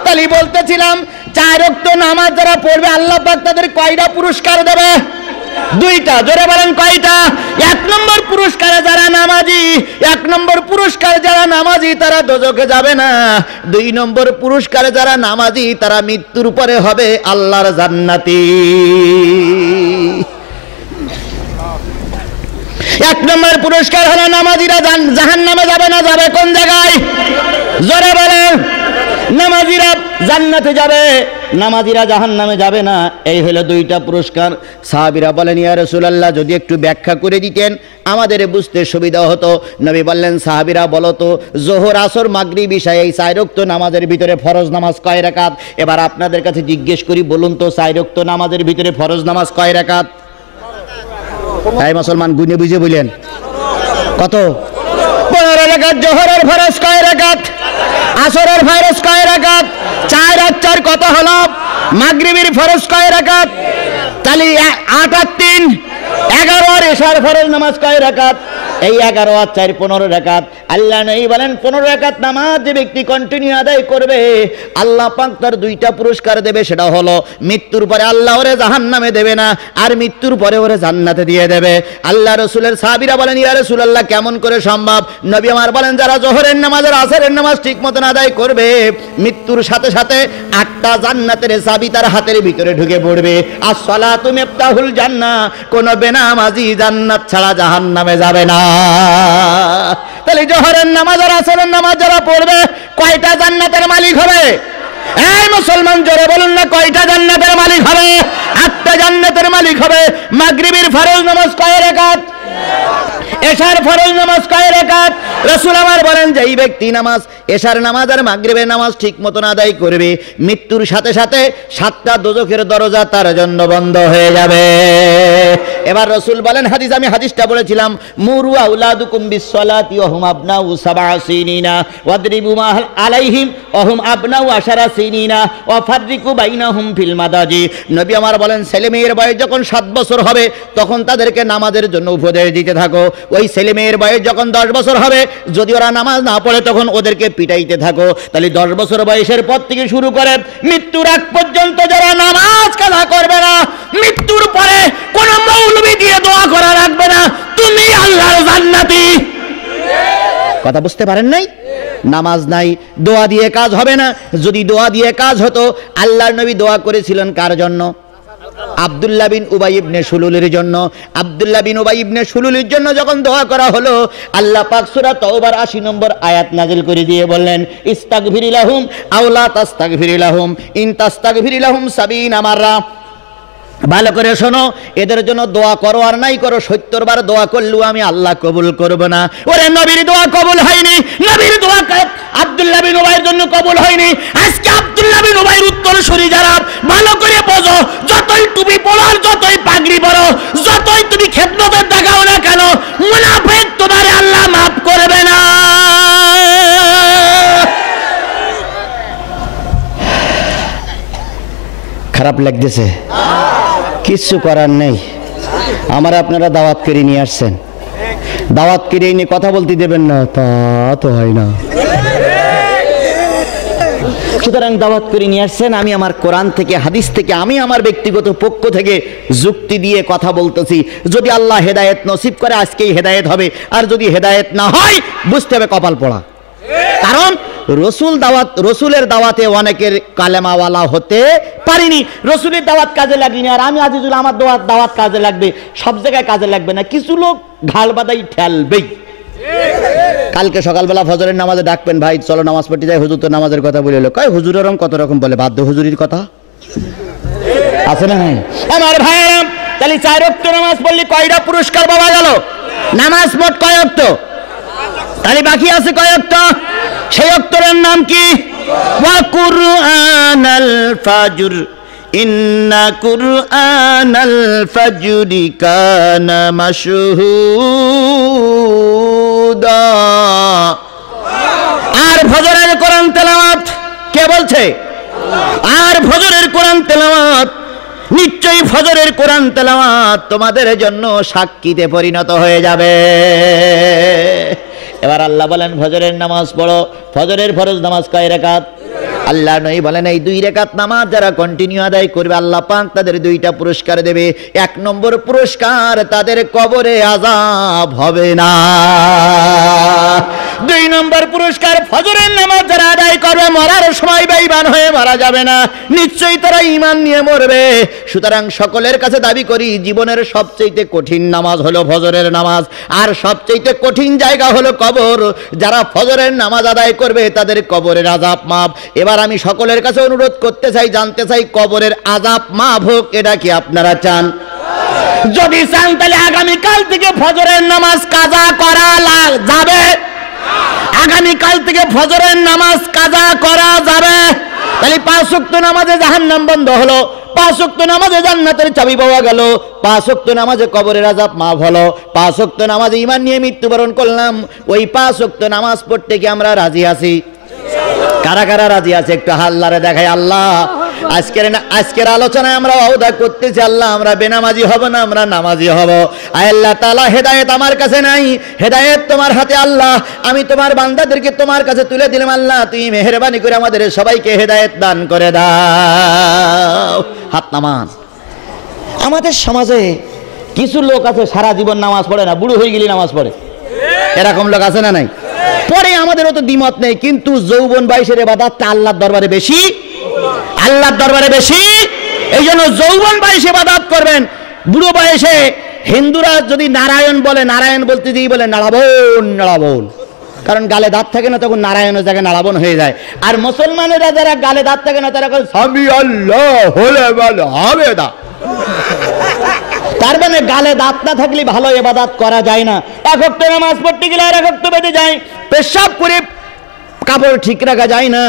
তাহলে বলতেছিলাম 4 ওয়াক্ত নামাজ যারা পড়বে আল্লাহ পাক তাদের কয়টা পুরস্কার দেবে? 2টা। জোরে বলেন কয়টা? 1 নম্বর পুরস্কারে যারা নামাজি, 1 নম্বর পুরস্কার যারা নামাজি তারা দোজখে যাবে না। 2 নম্বর পুরস্কারে যারা নামাজি তারা মৃত্যুর পরে হবে আল্লাহর জান্নাতি। 1 নম্বর পুরস্কার হলো নামাজিরা জাহান্নামে যাবে না। যাবে কোন জায়গায়? জোরে বলেন। নামাজিরা জান্নাতে যাবে, নামাজিরা জাহান্নামে যাবে না। এই হলো 2টা পুরস্কার। সাহাবীরা বলেন ইয়া রাসূলুল্লাহ যদি একটু ব্যাখ্যা করে দিতেন আমাদের বুঝতে সুবিধা হতো। নবী বললেন সাহাবীরা বলো তো যোহর আসর মাগরিব ঈশা এই 4 ওয়াক্ত নামাজের ভিতরে ফরজ নামাজ কয় রাকাত? এবার আপনাদের কাছে জিজ্ঞেস করি বলুন তো 4 ওয়াক্ত নামাজের ভিতরে ফরজ নামাজ কয় রাকাত? এই মুসলমান গুনে বুঝে বলেন কত? 15 রাকাত। যোহরের ফরজ কয় রাকাত? আসরের ফরজ কয় রাকাত? 4 আর 4 কত হলো? মাগরিবের ফরজ কয় রাকাত? তাহলে 8 আর 3 11 আর এশার ফরজ নামাজ কয় রাকাত? এই 11 আর 4 15 রাকাত। আল্লাহ নবী বলেন 15 রাকাত নামাজ যে ব্যক্তি কন্টিনিউ আদায় করবে আল্লাহ পাক তার 2টা পুরস্কার দেবে। সেটা হলো মৃত্যুর পরে আল্লাহ ওরে জাহান্নামে দেবে না, আর মৃত্যুর পরে ওরে জান্নাতে দিয়ে দেবে। আল্লাহ রাসূলের সাহাবীরা বলেন ইয়া রাসূলুল্লাহ কেমন করে সম্ভব? নবী আমার বলেন যারা যোহরের নামাজ আর আসরের নামাজ ঠিক মতন আদায় করবে মৃত্যুর সাথে সাথে 8টা জান্নাতের চাবি তার হাতের ভিতরে ঢুকে পড়বে। as-সালাতু মিফতাহুল জান্নাহ, কোন বেনামাজি জান্নাত ছাড়া জাহান্নামে যাবে না। তাহলে যোহরের নামাজ আর আসরের নামাজ যারা পড়বে কয়টা জান্নাতের মালিক হবে? এই মুসলমান জোরে বলুন না কয়টা জান্নাতের মালিক হবে? 8টা জান্নাতের মালিক হবে। মাগরিবের ফরজ নামাজ কয় রাকাত? এশার ফরজ নামাজ কয় রাকাত? রাসূল আমার বলেন যে এই ব্যক্তি নামাজ এশার নামাজ আর মাগরিবের নামাজ ঠিক মতন আদায় করবে মৃত্যুর সাথে সাথে 7টা দোজখের দরজা তার জন্য বন্ধ হয়ে যাবে। এবার রাসূল বলেন হাদিস, আমি হাদিসটা বলেছিলাম মুরু আউলাদুকুম বিসসালাতি ওয়া হুম আবনাউ 7 সিনিনা ওয়াদরিবু মা আলাইহিম ওয়া হুম আবনাউ 10 সিনিনা ওয়া ফাররিকু বাইনাহুম ফিল মাদাজি। নবী আমার বলেন ছেলে মেয়ের বয়স যখন 7 বছর হবে তখন তাদেরকে নামাজের জন্য উপদেশ দিতে থাকো। ওই ছেলে মেয়ের বয়স যখন 10 বছর হবে যদি ওরা নামাজ না পড়ে তখন ওদেরকে পিটাইতে থাকো। তাহলে 10 বছর বয়সের পর থেকে শুরু করে মৃত্যুর আগ পর্যন্ত যারা নামাজ কাজা করবে না মৃত্যুর পরে কোন মৌলবি দিয়ে দোয়া করা লাগবে না, তুমি আল্লাহর জান্নাতি। কথা বুঝতে পারেন নাই? নামাজ নাই, দোয়া দিয়ে কাজ হবে না। যদি দোয়া দিয়ে কাজ হতো আল্লাহর নবী দোয়া করেছিলেন কার জন্য? আব্দুল্লাহ বিন উবাই ইবনে সুলুলের জন্য। আব্দুল্লাহ বিন উবাই ইবনে সুলুলের জন্য যখন দোয়া করা হলো আল্লাহ পাক সূরা তাওবার 80 নম্বর আয়াত নাযিল করে দিয়ে বললেন ইস্তাগফির লাহুম আও লা তাস্তাগফির লাহুম ইন তাস্তাগফির লাহুম 70 মাররা। ভালো করে শোনো, এদের জন্য দোয়া করো আর নাই করো 70 বার দোয়া করলেও আমি আল্লাহ কবুল করব না। ওরে নবীর দোয়া কবুল হয়নি, নবীর দোয়া আব্দুল্লাহ বিন উবাইয়ের জন্য কবুল হয়নি। আজকে আব্দুল্লাহ বিন উবাইয়ের উত্তরসূরি যারা ভালো করে বোঝো, যতই টুপি পরো আর যতই পাগড়ি পরো, যতই তুমি খেদমতের দেখাও না কেন, মুনাফিক তোমারে আল্লাহ মাফ করবে না। খারাপ লাগতেছে, কিচ্ছু করার নেই। আমার আপনারা দাওয়াত করে নিয়ে আসছেন, দাওয়াত করে নিয়ে কথা বলতে দেবেন না, তা তো হয় না। সুতরাং দাওয়াত করে নিয়ে আসছেন, আমি আমার কোরআন থেকে হাদিস থেকে আমি আমার ব্যক্তিগত পক্ষ থেকে যুক্তি দিয়ে কথা বলতেছি। যদি আল্লাহ হেদায়েত নসিব করে আজকেই হেদায়েত হবে, আর যদি হেদায়েত না হয় বুঝতে হবে কপাল পড়া। কারণ রসুলের দাওয়াতে অনেকের কালেমাওয়ালা হতে পারিনি, রসুলের দাওয়াত কাজে লাগেনি। আর আমি আজিজুল আমার দাওয়াত কাজে লাগবে, সব জায়গায় কাজে লাগবে না, কিছু লোক ঘাল বাদাই ঠেলবেই। কালকে সকালবেলা ফজরের নামাজে ডাকবেন, ভাই চলো নামাজ পড়তে যাই, হুজুর তো নামাজের কথা বলে এলো। কয় হুজুরের কত রকম বলে, বাধ্য হুজুরির কথা আছে না? আমার ভাই তাহলে 4 ওয়াক্ত নামাজ পড়লে কয়টা পুরস্কার পাওয়া গেল? নামাজ মোট কয় ওয়াক্ত? তাহলে বাকি আছে কয় ওয়াক্ত? সেই ওয়াক্তের নাম কি? ওয়া কুরআনাল ফাজর, ইন্না কুরআনাল ফাজরি কানা মাশহুদা। আর ফজরের কোরআন তেলাওয়াত কে বলছে? আর ফজরের কোরআন তেলাওয়াত, নিশ্চয়ই ফজরের কোরআন তেলাওয়াত তোমাদের জন্য সাক্ষীতে পরিণত হয়ে যাবে। এবার আল্লাহ বলেন ফজরের নামাজ পড়ো। ফজরের ফরজ নামাজ কয় রাকাত? আল্লাহ নবী বলেন এই 2 রাকাত নামাজ যারা কন্টিনিউ আদায় করবে আল্লাহ পাক তাদের 2টা পুরস্কার দেবে। 1 নম্বর পুরস্কার, তাদের কবরে আযাব হবে না। 2 নম্বর পুরস্কার, ফজরের নামাজ যারা আদায় করবে মরার সময় বেঈমান হয়ে মারা যাবে না, নিশ্চয়ই তারা ঈমান নিয়ে মরবে। সুতরাং সকলের কাছে দাবি করি জীবনের সবচেয়ে কঠিন নামাজ হলো ফজরের নামাজ, আর সবচেয়ে কঠিন জায়গা হলো কবর। যারা ফজরের নামাজ আদায় করবে তাদের কবরের আযাব মাফ। এবার আমি সকলের কাছে অনুরোধ করতে চাই, জানতে চাই কবরের আযাব মাফ হোক, এটা কি আপনারা চান? যদি চান তাহলে আগামীকাল থেকে ফজরের নামাজ কাজা করা যাবে। আগামীকাল থেকে ফজরের নামাজ কাজা করা যাবে। তাহলে 5 ওয়াক্ত নামাজে জাহান্নাম বন্ধ হলো, 5 ওয়াক্ত নামাজে জান্নাতের চাবি পাওয়া গেল, 5 ওয়াক্ত নামাজে কবরের আযাব মাফ হলো, 5 ওয়াক্ত নামাজে ঈমান নিয়ে মৃত্যুবরণ করলাম। ওই 5 ওয়াক্ত নামাজ পড়তে কি আমরা রাজি আছি? কারা কারা রাজি আছে একটু হাল্লারে দেখাই। আল্লাহ আজকের আলোচনায় আমরা ওয়াদা করতেছি আল্লাহ আমরা বেনামাজি হব না, আমরা নামাজি হব। আল্লাহ তাআলা হেদায়েত আমার কাছে নাই, হেদায়েত তোমার হাতে। আল্লাহ আমি তোমার বান্দাদেরকে তোমার কাছে তুলে দিলাম। আল্লাহ তুমি মেহেরবানি করে আমাদের সবাইকে হেদায়েত দান করে দাও। হাত নামান। আমাদের সমাজে কিছু লোক আছে সারা জীবন নামাজ পড়ে না, বুড়ো হয়ে গেলে নামাজ পড়ে, এরকম লোক আছে না নাই? পরে আমাদেরও তো দ্বিমত নেই, কিন্তু যৌবন বয়সের ইবাদতটা আল্লাহর দরবারে বেশি, আল্লাহর দরবারে বেশি। এই জন্য যৌবন বয়সে ইবাদত করবেন। বুড়ো বয়সে হিন্দুরা যদি নারায়ণ বলে, নারায়ণ বলতে যেই বলে নারাবণ নারাবণ, কারণ গালে দাঁত থাকে না, তখন নারায়ণের জায়গায় নারাবণ হয়ে যায়। আর মুসলমানেরা যারা গালে দাঁত থাকে না তারা সামি আল্লাহ হলে বলে হবে না। তার মানে গালে দাঁত না থাকলে ভালো ইবাদত করা যায় না। 1 ওয়াক্ত নামাজ পড়তে গেলে আর 1 ওয়াক্ত বেঁধে যায়, পেশাব করে কাপড় ঠিক রাখা যায় না।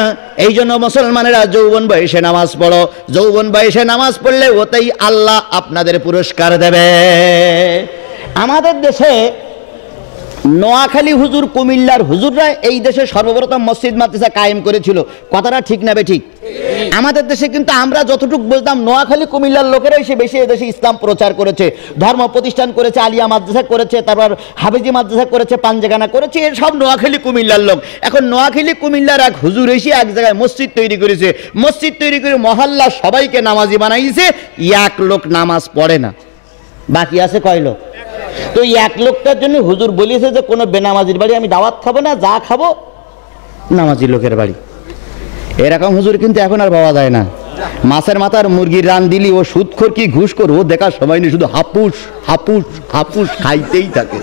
এই জন্য মুসলমানেরা যৌবন বয়সে নামাজ পড়ো। যৌবন বয়সে নামাজ পড়লে ওতেই আল্লাহ আপনাদের পুরস্কার দেবে। আমাদের দেশে নোয়াখালী হুজুর, কুমিল্লার হুজুররা এই দেশে সর্বপ্রথম মসজিদ মাদ্রাসা কায়েম করেছিল। কথাটা ঠিক না বেঠিক? আমাদের দেশে কিন্তু আমরা যতটুকু বুঝতাম নোয়াখালী কুমিল্লার লোকেরাই সে বেশি এদেশে ইসলাম প্রচার করেছে, ধর্ম প্রতিষ্ঠান করেছে, আলিয়া মাদ্রাসা করেছে, তারপর হাফেজি মাদ্রাসা করেছে, পাঞ্জেগানা করেছে, এর সব নোয়াখালী কুমিল্লার লোক। এখন নোয়াখালী কুমিল্লার এক হুজুর এসে এক জায়গায় মসজিদ তৈরি করেছে, মসজিদ তৈরি করে মহল্লা সবাইকে নামাজি বানাইছে। 1 লোক নামাজ পড়ে না, বাকি আছে কয় লোক? তো 1 লোকটার জন্য হুজুর বলিয়েছে যে কোনো বেনামাজির বাড়ি আমি দাওয়াত খাবো না, যা খাবো নামাজি লোকের বাড়ি। এরকম হুজুর কিন্তু এখন আর পাওয়া যায় না। মাছের মাথার মুরগির রান দিলি ও সুদখোর কি ঘুষখোর ও দেখার সময় নেই, শুধু হাপুস হাপুস হাপুস খাইতেই থাকে।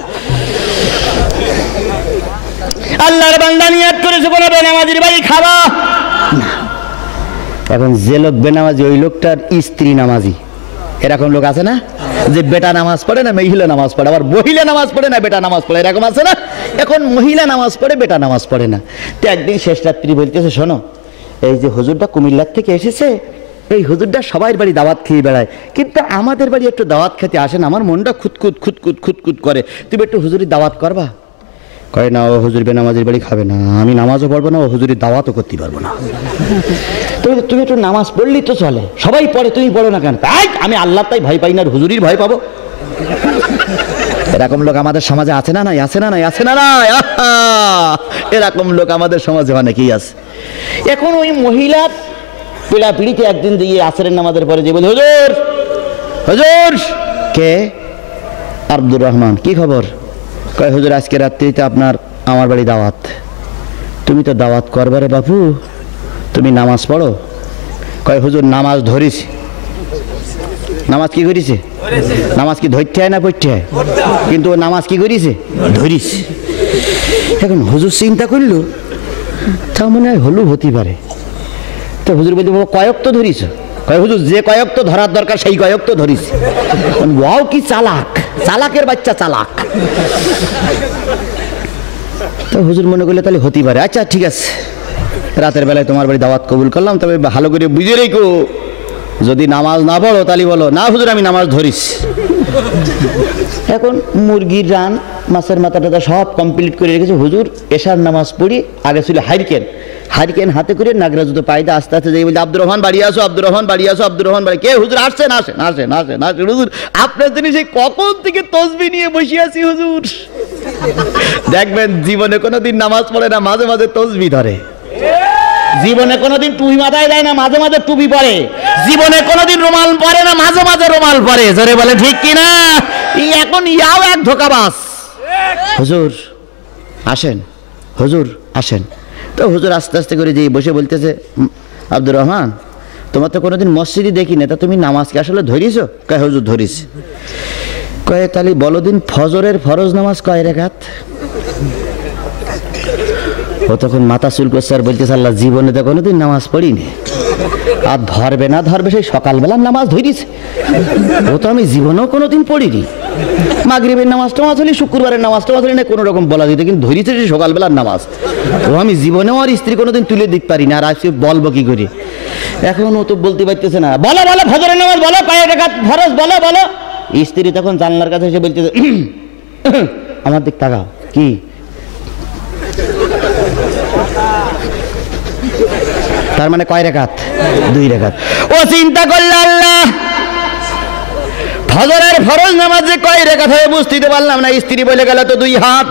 আল্লাহর বান্দা নিয়ত করেছে কোনো বেনামাজির বাড়ি খাবা না। এখন যে লোক বেনামাজি ওই লোকটার স্ত্রী নামাজি। এরকম লোক আছে না, যে বেটা নামাজ পড়ে না মহিলা নামাজ পড়ে, আবার মহিলা নামাজ পড়ে না বেটা নামাজ পড়ে, এরকম আছে না? এখন মহিলা নামাজ পড়ে বেটা নামাজ পড়ে না। তো একদিন শেষ রাত্রি বলতেছে শোনো, এই যে হুজুরটা কুমিল্লার থেকে এসেছে, এই হুজুরটা সবাই বাড়ি দাওয়াত খেয়ে বেড়ায়, কিন্তু আমাদের বাড়ি একটু দাওয়াত খেতে আসেন, আমার মনটা খুঁতখুত খুঁতখুত খুঁতখুত করে, তুমি একটু হুজুরের দাওয়াত করবা? কয় না, ও হুজুর বেনামাজির বাড়ি খাবে না, আমি নামাজও পড়বো না, ও হুজুরের দাওয়াতও করতে পারবো না। তুমি একটু নামাজ পড়লেই তো চলে, সবাই পড়ে তুমি পড়ো না কেন? তাই আমি আল্লাহ তাই ভয় পাই না, হুজুরির ভয় পাবো। এরকম লোক আমাদের সমাজে আছে না নাই? আছে না নাই? আছে না নাই? এরকম লোক আমাদের সমাজে অনেকেই আছে। এখন ওই মহিলার পিড়াপিড়িতে একদিন দিয়ে আসরের নামাজের পরে যে বলে, হুজুর হুজুর। কে? আব্দুর রহমান। কি খবর? কয় হুজুর আজকে রাত্রিতে আপনার আমার বাড়ি দাওয়াত। তুমি তো দাওয়াত করবারে বাপু, তুমি নামাজ পড়ো? কয় হুজুর নামাজ ধরিস। নামাজ কি করিছে? নামাজ কি ধরতে হয় না পড়তে হয়? কিন্তু ও নামাজ কি করিছে? ধরিস। এখন হুজুর চিন্তা করলো, তা মনে হয় হলু হতে পারে। তো হুজুর বলতে কয়েক তো ধরিস? কয় হুজুর যে কয়েক তো ধরার দরকার সেই কয়েক তো ধরিস। ওয়াও কি চালাক, চালাকের বাচ্চা চালাক। তো হুজুর মনে করলে তাহলে হতেই পারে, আচ্ছা ঠিক আছে রাতের বেলায় তোমার বাড়ি দাওয়াত কবুল করলাম, তবে ভালো করে বুঝে রেখো যদি নামাজ না পড়ো তাহলে বলো না হুজুর আমি নামাজ ধরিস। এখন মুরগির রান মাছের মাথা টাথা সব কমপ্লিট করে রেখেছে। হুজুর এশার নামাজ পড়ি, আগে ছিল হারিকেন হাতে করে নাগরা জুতো পাইতে আস্তে আস্তে যাই বলছে আব্দুর রহমান বাড়ি আসো, আব্দুর রহমান বাড়ি আসো, আব্দুর রহমান বাড়ি। কে হুজুর? আসছেন আসেন আসেন আসেন আসেন হুজুর আপনার জন্য সেই কখন থেকে তসবি নিয়ে বসে আছি হুজুর। দেখবেন জীবনে কোনোদিন নামাজ পড়ে না, মাঝে মাঝে তসবি ধরে। জীবনে কোনোদিন টুপি মাথায় দেয় না, মাঝে মাঝে টুপি পরে। জীবনে কোনোদিন রুমাল পরে না, মাঝে মাঝে রুমাল পরে। জোরে বলে ঠিক কিনা? এখন ইয়াও এক ধোকাবাজ। হুজুর আসেন, হুজুর আসেন। তো হুজুর আস্তে আস্তে করে যেই বসে বলতেছে আব্দুর রহমান তোমার তো কোনোদিন মসজিদই দেখি না, তা তুমি নামাজকে আসলে ধরিস? কয় হুজুর ধরিস। কয় তাহলে বলো দিন ফজরের ফরজ নামাজ কয় রাকাত? ও তখন মাথা চুল করছে আর বলতেছে আল্লাহ জীবনে তো কোনোদিন নামাজ পড়িনি, আর ধরবে না ধরবে সেই সকালবেলা নামাজ ধরিস। ও তো আমি জীবনেও কোনোদিন পড়িনি। মাগরিবের নামাজ টামাজ হলে, শুক্রবারের নামাজ টামাজ হলে না কোনো রকম বলা দিত, কিন্তু ধরিছে সেই সকালবেলার নামাজ। ও আমি জীবনেও আর স্ত্রী কোনোদিন তুলে দিতে পারি না, আর আজকে বলবো কি করে? এখন ও তো বলতে পারতেছে না। বলো বলো ফজরের নামাজ বলো কয় রাকাত ফরজ বলো বলো। স্ত্রী তখন জানলার কাছে এসে বলতেছে আমার দিক তাকাও। কি? তার মানে কয় রাকাত? 2 রাকাত। ও চিন্তা করলে আল্লাহ ফজরের ফরজ নামাজে কয় রাকাত হয় বুঝতে পারলাম না। স্ত্রী বলে গেল তো 2 হাত।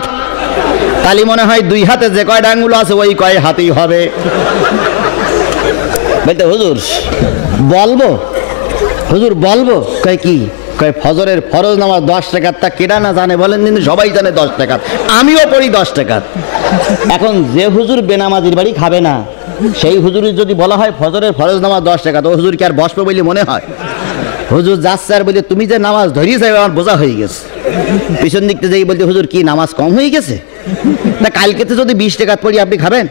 তালি মনে হয় 2 হাতে যে কয়টা আঙ্গুল আছে ওই কয় হাতেই হবে। বলতে হুজুর বলবো, হুজুর বলবো। কয় কি? কয় ফজরের ফরজ নামাজ 10 রাকাত। তা কেডা না জানে বলেন? কিন্তু সবাই জানে 10 রাকাত, আমিও পড়ি 10 রাকাত। এখন যে হুজুর বেনামাজির বাড়ি খাবে না, সেই হুজুরের যদি বলা হয় ফজরের ফরজ নামাজ 10 রাকাত, ও হুজুর কি আর বসবে বলে মনে হয়? হুজুর যাচ্ছে আর বলছে তুমি যে নামাজ ধরিয়েছ আমার বোঝা হয়ে গেছে। পিছন দিকতে যাই বলতে হুজুর কি নামাজ কম হয়ে গেছে? তা কালকে তো যদি 20 রাকাত পড়ি আপনি খাবেন?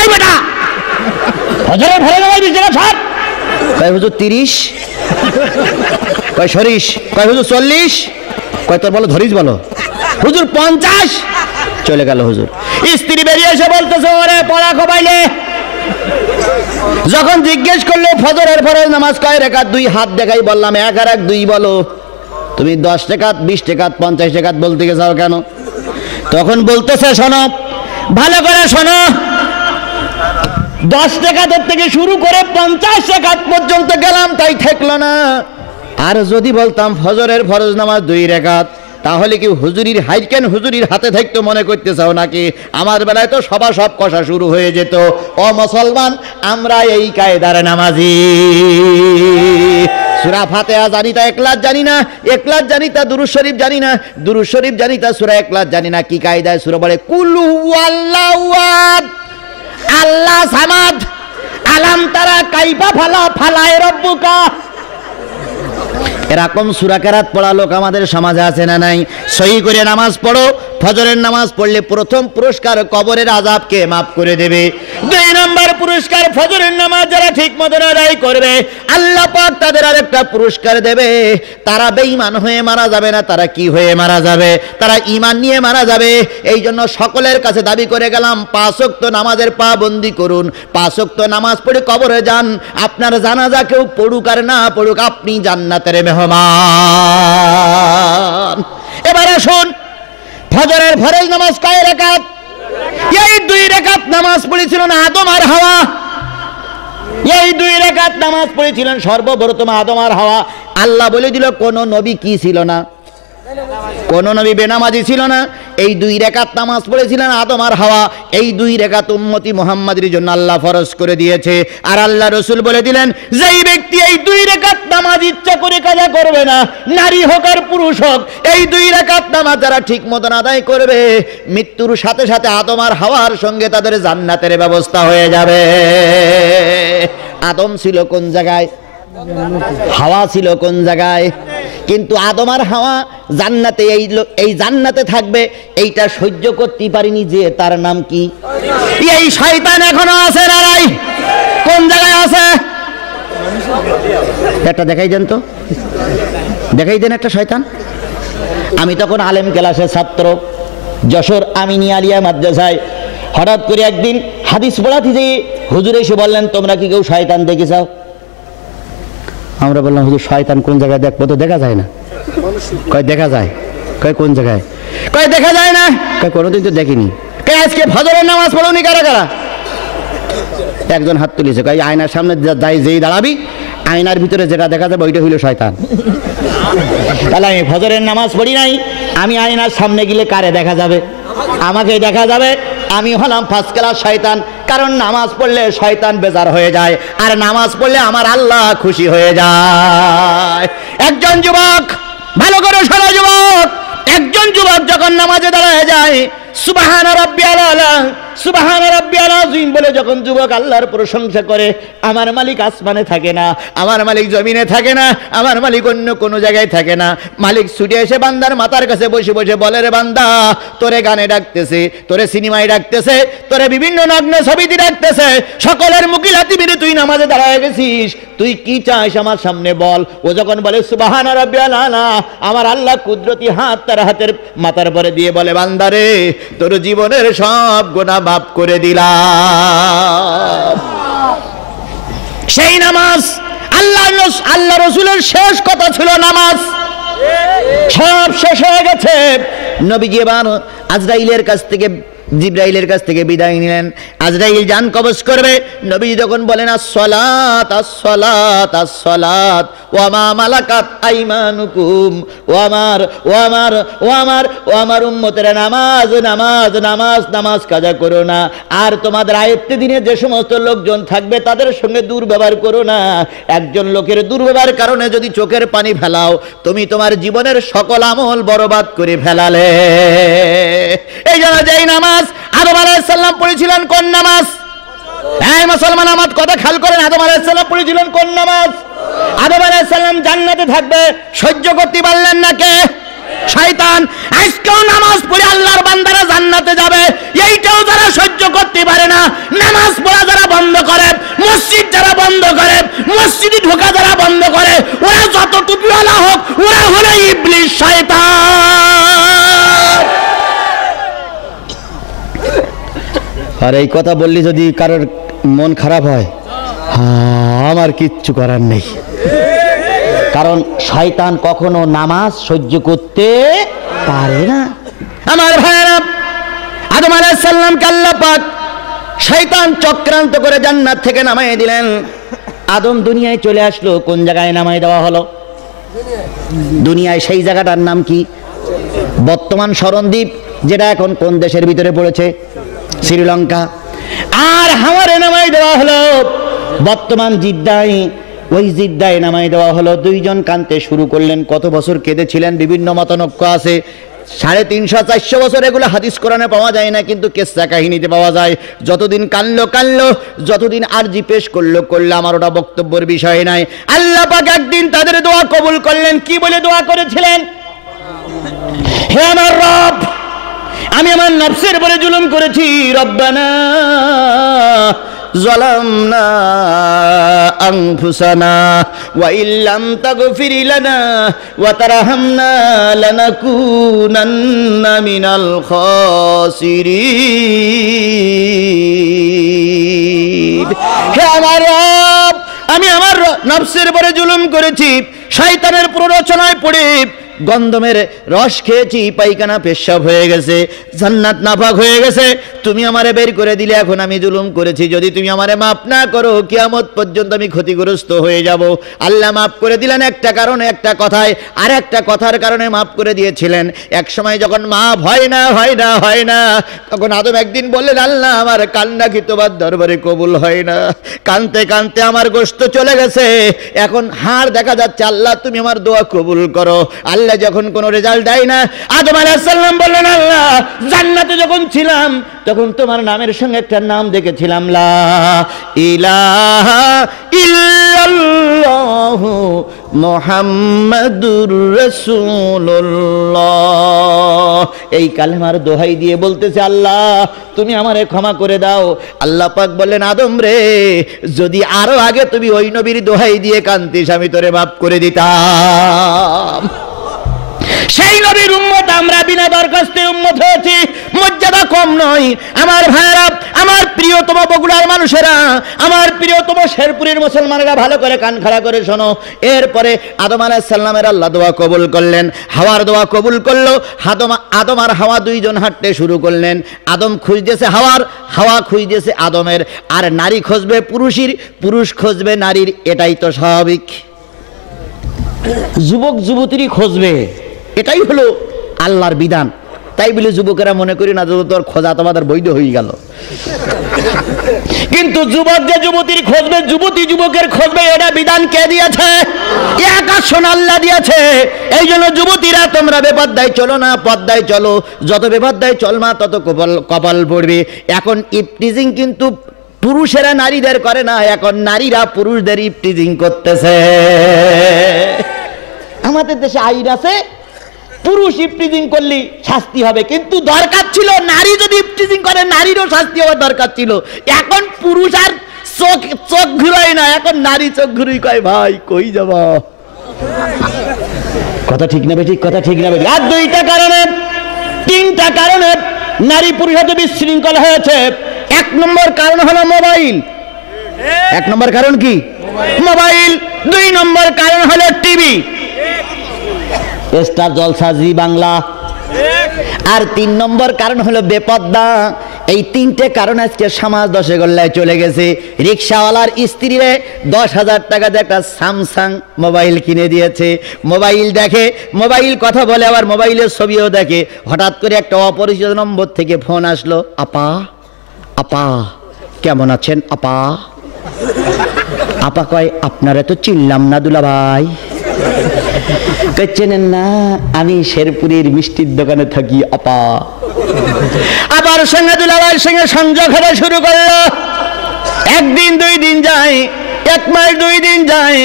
এই বেটা ফজরের ফরজ নামাজ 20 রাকাত ছাড়। কয় হুজুর 30। কয় সরিস। কয় হুজুর 40। কয় তোর বলো ধরিস বলো। হুজুর 50। চলে গেল হুজুর। স্ত্রী বেরিয়ে এসে বলতেছে ওরে পড়া কবাইলে। যখন জিজ্ঞেস করলো ফজরের ফরজ নামাজ কয় রাকাত, 2 হাত দেখাই বললাম 1 আর 1 2 বলো। তুমি 10 রাকাত 20 রাকাত 50 রাকাত বলতে গেছাও কেন? তখন বলতেছে শোনো ভালো করে শোনো, 10 রাকাতের থেকে শুরু করে 50 রাকাত পর্যন্ত গেলাম তাই ঠেকলো না। আর যদি বলতাম ফজরের ফরজ নামাজ 2 রাকাত, তাহলে কি হুজুরির হাইকেন হুজুরির হাতে থাকতো মনে করতে চাও নাকি? আমার বেলায় তো সব কষা শুরু হয়ে যেত। ও মুসলমান আমরা এই কায়দার নামাজি। সূরা ফাতিহা জানি তা ইখলাস জানি না, ইখলাস জানি তা দুরূদ শরীফ জানি না, দুরূদ শরীফ জানি তা সূরা ইখলাস জানি না। কি কায়দায় সূরা বলে? কুল হুয়াল্লাহু আহাদ আল্লাহ সামাদ আলাম তারা কাইফা ফালায় রাব্বুকা। এরকম সূরা কেরাত পড়া লোক আমাদের সমাজে আছে না নাই? সহি করে নামাজ পড়ো। ফজরের নামাজ পড়লে প্রথম পুরস্কার কবরের আযাবকে মাফ করে দেবে। 2 নম্বর পুরস্কার ফজরের নামাজ যারা ঠিক মতো আদায় করবে আল্লাহ পাক তাদের আরেকটা পুরস্কার দেবে। তারা বেঈমান হয়ে মারা যাবে না, তারা কি হয়ে মারা যাবে? তারা ঈমান নিয়ে মারা যাবে। এই জন্য সকলের কাছে দাবি করে গেলাম 5 ওয়াক্ত নামাজের পাবন্দি করুন। 5 ওয়াক্ত নামাজ পড়ে কবরে যান। আপনার জানাজা কেউ পড়ুক আর না পড়ুক আপনি জান্নাতের মেহমান। এবারে শুন ফজরের ফরজ নামাজ কয় রাকাত? এই 2 রাকাত নামাজ পড়েছিলেন আদম আর হাওয়া। এই 2 রাকাত নামাজ পড়েছিলেন সর্বপ্রথম আদম আর হাওয়া। আল্লাহ বলে দিল কোন নবী কি ছিল না, কোন নবী বেনামাজি ছিল না। এই 2 রাকাত নামাজ পড়েছিলেন আদম আর হাওয়া। এই 2 রাকাত উম্মতি মুহাম্মাদের জন্য আল্লাহ ফরজ করে দিয়েছে। আর আল্লাহ রাসূল বলে দিলেন যেই ব্যক্তি এই 2 রাকাত নামাজ ইচ্ছা করে কাজা করবে না, নারী হোক আর পুরুষ হোক, এই 2 রাকাত নামাজ যারা ঠিক মতন আদায় করবে মৃত্যুর সাথে সাথে আদম আর হাওয়ার সঙ্গে তাদের জান্নাতের ব্যবস্থা হয়ে যাবে। আদম ছিল কোন জায়গায়? হাওয়া ছিল কোন জায়গায়? কিন্তু আদম আর হাওয়া জান্নাতে, এই জান্নাতে থাকবে এইটা সহ্য করতে পারিনি যে তার নাম কি? এই শয়তান এখনো আছে না নাই? কোন জায়গায় আছে? একটা দেখাই দেন তো, দেখাই দেন একটা শয়তান। আমি তখন আলেম ক্লাসের ছাত্র, যশোর আমিনী আলিয়া মাদ্রাসায়। হঠাৎ করে একদিন হাদিস পড়াতে যেয়ে হুজুর এসে বললেন, তোমরা কি কেউ শয়তান দেখেছো? আমরা বললাম, হুজুর শয়তান কোন জায়গায় দেখবো? তো দেখা যায় না। কয় দেখা যায়। কয় কোন জায়গায়? কয় দেখা যায় না। কয় কোনোদিন তো দেখিনি। কয় আজকে ফজরের নামাজ পড়োনি কারা কারা? একজন হাত তুলেছে। কয় আয়নার সামনে যেই দাঁড়াবি, আয়নার ভিতরে যেটা দেখা যাবে ওইটা হইল শয়তান। তাহলে আমি ফজরের নামাজ পড়ি নাই, আমি আয়নার সামনে গেলে কারে দেখা যাবে? আমাকে দেখা যাবে। আমি হলাম ফার্স্ট ক্লাস শয়তান, কারণ নামাজ পড়লে শয়তান বেজার হয়ে যায়, আর নামাজ পড়লে আমার আল্লাহ খুশি হয়ে যায়। একজন যুবক, ভালো করে শোনো যুবক, একজন যুবক যখন নামাজে দাঁড়ায় যায়, সুবহান রাব্বিয়াল আলা, সুবহান রাব্বিয়াল আযীম বলে যখন যুবক আল্লাহর প্রশংসা করে, আমার মালিক আসমানে থাকে না, আমার মালিক জমিনে থাকে না, আমার মালিক অন্য কোনো জায়গায় থাকে না। মালিক ছুটে এসে বান্দার মাথার কাছে বসে বসে বলে, রে বান্দা, তোরে গানে ডাকতেছে, তোরে সিনেমায় ডাকতেছে, তোরে বিভিন্ন নগ্ন ছবিতে ডাকতেছে, সকলের মুকিলাতি মেরে তুই নামাজে দাঁড়ায় গেছিস, তুই কি চাস আমার সামনে বল। ও যখন বলে সুবহান রাব্বিয়াল আলা, আমার আল্লাহ কুদরতি হাত তার হাতের মাথার পরে দিয়ে বলে, বান্দারে, তোর জীবনের সব গুনাহ মাফ করে দিলাম। সেই নামাজ, আল্লাহ রসুলের শেষ কথা ছিল নামাজ। সব শেষ হয়ে গেছে। নবীজি এবার আজরাইলের কাছ থেকে, জিবরাইলের কাছ থেকে বিদায় নিলেন। আজরাইল জান কবজ করবে। নবীজি যখন বলেন আসসালাত আসসালাত আসসালাত ওয়া মা মালাকাত আইমানুকুম, ও আমার উম্মতেরা, নামাজ নামাজ নামাজ নামাজ কাজা করো না, আর তোমাদের আয়ত্তে দিনে যে সমস্ত লোকজন থাকবে তাদের সঙ্গে দুর্ব্যবহার করো না। একজন লোকের দুর্ব্যবহারের কারণে যদি চোখের পানি ফেলাও, তুমি তোমার জীবনের সকল আমল বরবাদ করে ফেলালে। এই জন্য যেই নামাজ আদম আলাইহিস সালাম পড়েছিলেন, কোন নামাজ? এই মুসলমান আমার কথা খেয়াল করেন, আদম আলাইহিস সালাম পড়েছিলেন কোন নামাজ? আদম আলাইহিস সালাম জান্নাতে থাকবে, সহ্য করতে পারলেন না কে? শয়তান। আজকেও নামাজ পড়ে আল্লাহর বান্দারা জান্নাতে যাবে, এইটাও যারা সহ্য করতে পারে না, নামাজ পড়া যারা বন্ধ করে, মসজিদ যারা বন্ধ করে, মসজিদে ঢোকা যারা বন্ধ করে, ওরা যত টুপিওয়ালা হোক, ওরা হলো ইবলিস, শয়তান। আর এই কথা বললি যদি কারোর মন খারাপ হয়, আমার কিচ্ছু করার নেই, কারণ শয়তান কখনো নামাজ সহ্য করতে পারে না। আমার ভাইরা, আদম আলাইহিস সালামকে আল্লাহ পাক শয়তান চক্রান্ত করে জান্নাত থেকে নামায় দিলেন। আদম দুনিয়ায় চলে আসলো, কোন জায়গায় নামায় দেওয়া হলো? দুনিয়ায়। সেই জায়গাটার নাম কি? বর্তমান শরণদ্বীপ, যেটা এখন কোন দেশের ভিতরে পড়েছে? শ্রীলঙ্কা। আর হাওয়ারে নামাই দেওয়া হলো বর্তমান জিদ্দায়। ওই জিদ্দায় নামাই দেওয়া হলো। দুইজন কাঁদতে শুরু করলেন। কত বছর কেঁদেছিলেন বিভিন্ন মতানৈক্য আছে, 350-400 বছর। এগুলো হাদিস কোরআনে পাওয়া যায় না, কিন্তু কেসা কাহিনীতে পাওয়া যায়। যতদিন কানলো, যতদিন আরজি পেশ করলো, আমার ওটা বক্তব্যের বিষয় নাই। আল্লাহ পাক একদিন তাদের দোয়া কবুল করলেন। কি বলে দোয়া করেছিলেন? হে আমার রব, আমি আমার নফসের উপরে জুলুম করেছি, রব্বানা যালামনা আনফুসানা ওয়া ইল্লাম তাগফির লানা ওয়া তারহামনা লানাকুনান্না মিনাল খাসিরিন। হে আমার রব, আমি আমার নফসের উপরে জুলুম করেছি, শয়তানের প্ররোচনায় পড়ে গন্ধমের রস খেয়েছি, পায়খানা পেশাব হয়ে গেছে, জান্নাত নাপাক হয়ে গেছে, তুমি আমারে বের করে দিলে, এখন আমি জুলুম করেছি, যদি তুমি আমারে মাফ না করো, কিয়ামত পর্যন্ত আমি ক্ষতিগ্রস্ত হয়ে যাব। আল্লাহ মাফ করে দিলেন একটা কারণে, একটা কথায়, আর একটা কথার কারণে মাফ করে দিয়েছিলেন। এক সময় যখন মাফ হয় না, তখন আদম একদিন বললেন, আল্লাহ আমার কান্না কি তোমার দরবারে কবুল হয় না? কানতে কানতে আমার গোশত চলে গেছে, এখন হাড় দেখা যাচ্ছে, আল্লাহ তুমি আমার দোয়া কবুল করো। আল্লাহ যখন কোনো রেজাল্ট দেয় না, আদম আলাইহিস সালাম বললেন, আল্লাহ জান্নাতে যখন ছিলাম তখন তোমার নামের সঙ্গে একটা নাম দেখেছিলাম, লা ইলাহা ইল্লাল্লাহু মুহাম্মাদুর রাসূলুল্লাহ। এই কালেমার দোহাই দিয়ে বলতেছে, আল্লাহ তুমি আমারে ক্ষমা করে দাও। আল্লাহ পাক বললেন, আদম রে, যদি আরো আগে তুমি ওই নবীর দোহাই দিয়ে কান্তিস, আমি তোরে মাফ করে দিতাম। সেই নবীর উম্মত আমরা, বিনা দরখাস্তে উম্মত হয়েছি, মর্যাদা কম নয়। আমার ভাইরা, আমার প্রিয়তম বগুড়ার মানুষেরা, আমার প্রিয়তম শেরপুরের মুসলমানেরা, ভালো করে কান খাড়া করে শোনো। এরপরে আদম আলাইহিস সালামের আল্লাহ দোয়া কবুল করলেন, হাওয়ার দোয়া কবুল করলো। আদম আর হাওয়া দুইজন হাঁটতে শুরু করলেন। আদম খুঁজতেছে হাওয়ার, হাওয়া খুঁজতেছে আদমের। আর নারী খুঁজবে পুরুষের, পুরুষ খুঁজবে নারীর, এটাই তো স্বাভাবিক। যুবক যুবতীরই খুঁজবে, এটাই হলো আল্লাহর বিধান। তাই বলে যুবকেরা মনে করি না যে তোর খোঁজা তোমাদের বৈধ হয়ে গেল। কিন্তু যুবক যে যুবতীর খুঁজবে, যুবতী যুবকের খুঁজবে, এটা বিধান কে দিয়েছে? এক আসন আল্লাহ দিয়েছে। এই জন্য যুবতীরা তোমরা বেপর্দায় চলো না, পর্দায় চলো। যত বেপর্দায় চলমা তত কপাল পড়বে। এখন ইফটিজিং কিন্তু পুরুষেরা নারীদের করে না, এখন নারীরা পুরুষদের ইফটিজিং করতেছে। আমাদের দেশে আইন আছে, পুরুষ ইফটিজিং করলে শাস্তি হবে, কিন্তু দরকার ছিল নারী যদি ইফটিজিং করে নারীরও শাস্তি হওয়ার দরকার ছিল। এখন পুরুষ আর চোখ ঘুরায় না, এখন নারী চোখ ঘুরাই, কয় ভাই কই যাব। কথা ঠিক না বেঠিক? কথা ঠিক না বেঠিক? আর দুইটা কারণে, তিনটা কারণে নারী পুরুষ এত বিশৃঙ্খল হয়েছে। এক নম্বর কারণ হলো মোবাইল। এক নম্বর কারণ কি? মোবাইল। দুই নম্বর কারণ হলো টিভি, স্টার জলসা, জি বাংলা। আর তিন নম্বর কারণ হলো বেপর্দা। এই তিনটে কারণ আজকে সমাজ দশে গল্লায় চলে গেছে। রিক্সাওয়ালার স্ত্রীরে 10,000 টাকা দিয়ে একটা স্যামসাং মোবাইল কিনে দিয়েছে। মোবাইল দেখে, মোবাইল কথা বলে, আবার মোবাইলের ছবিও দেখে। হঠাৎ করে একটা অপরিচিত নম্বর থেকে ফোন আসলো, আপা, আপা কেমন আছেন আপা? আপা কয়, আপনারা তো চিনলাম না দুলা ভাই। চেনেন না? আমি শেরপুরের মিষ্টির দোকানে থাকি আপা। আবার সঙ্গে দুলাভাইয়ের সঙ্গে সংযোগ হতে শুরু করলো। একদিন, 2 দিন যায়, 1 মাস, 2 দিন যায়।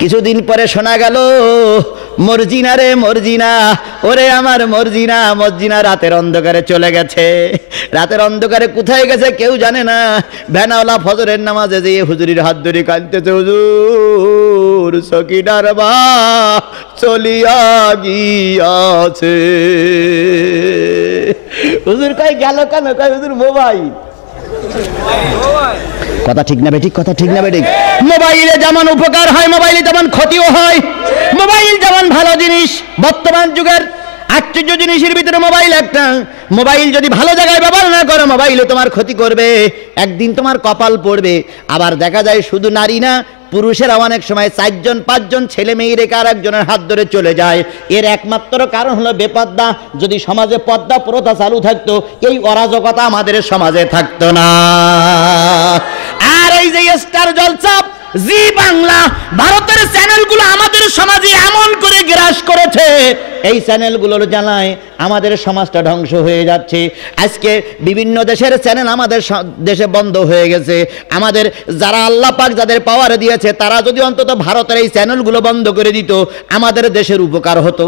কিছুদিন পরে শোনা গেল, মর্জিনা রে মর্জিনা, ওরে আমার মর্জিনা, মর্জিনা রাতের অন্ধকারে চলে গেছে। রাতের অন্ধকারে কোথায় গেছে কেউ জানে না। ভ্যানাওয়ালা ফজরের নামাজে যেয়ে হুজুরির হাত ধরে কাঁদতেছে, হুজুর সকিনার বা চলিয়া গিয়াছে। হুজুর কই গেল কেন? কই হুজুর মোবাইল। কথা ঠিক না বেঠিক? কথা ঠিক না বেঠিক? মোবাইলে যেমন উপকার হয়, মোবাইলে তেমন ক্ষতিও হয়। মোবাইল যেমন ভালো জিনিস, বর্তমান যুগের আশ্চর্য জিনিসের ভিতরে মোবাইল একটা। মোবাইল যদি ভালো জায়গায় ব্যবহার না করো, মোবাইলে তোমার ক্ষতি করবে, একদিন তোমার কপাল পড়বে। আবার দেখা যায় শুধু নারী না, পুরুষেরা অনেক সময় 4জন 5জন ছেলে মেয়ে রেখে আর একজনের হাত ধরে চলে যায়। এর একমাত্র কারণ হলো বেপর্দা। যদি সমাজে পর্দা প্রথা চালু থাকতো, এই অরাজকতা আমাদের সমাজে থাকতো না। আর এই যে স্টার জলসা, জি বাংলা, ভারতের চ্যানেলগুলো আমাদের সমাজে এমন করে গ্রাস করেছে, এই চ্যানেলগুলোর জ্বালায় আমাদের সমাজটা ধ্বংস হয়ে যাচ্ছে। আজকে বিভিন্ন দেশের চ্যানেল আমাদের দেশে বন্ধ হয়ে গেছে। আমাদের যারা আল্লাহ পাক যাদের পাওয়ার দিয়েছে, তারা যদি অন্তত ভারতের এই চ্যানেলগুলো বন্ধ করে দিত, আমাদের দেশের উপকার হতো।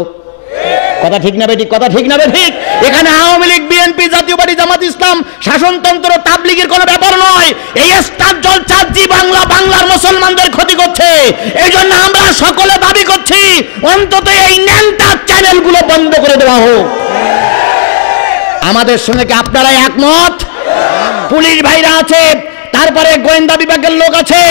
কথা ঠিক না বেঠিক? কথা ঠিক না বেঠিক? এখানে আওয়ামী লীগ, বিএনপি, জাতীয় পার্টি, জামাত ইসলাম, শাসনতন্ত্র, তাবলীগের কোনো ব্যাপার নয়। এই স্টার জলসা, জি বাংলা, বাংলার মুসলমানদের ক্ষতি করছে। এই জন্য আমরা সকলে দাবি করছি, অন্তত এই ন্যাংটা চ্যানেলগুলো বন্ধ করে দেওয়া হোক। আমাদের সঙ্গে কি আপনারা একমত? পুলিশ ভাইরা আছে, তারপরে গোয়েন্দা বিভাগের লোক আছে,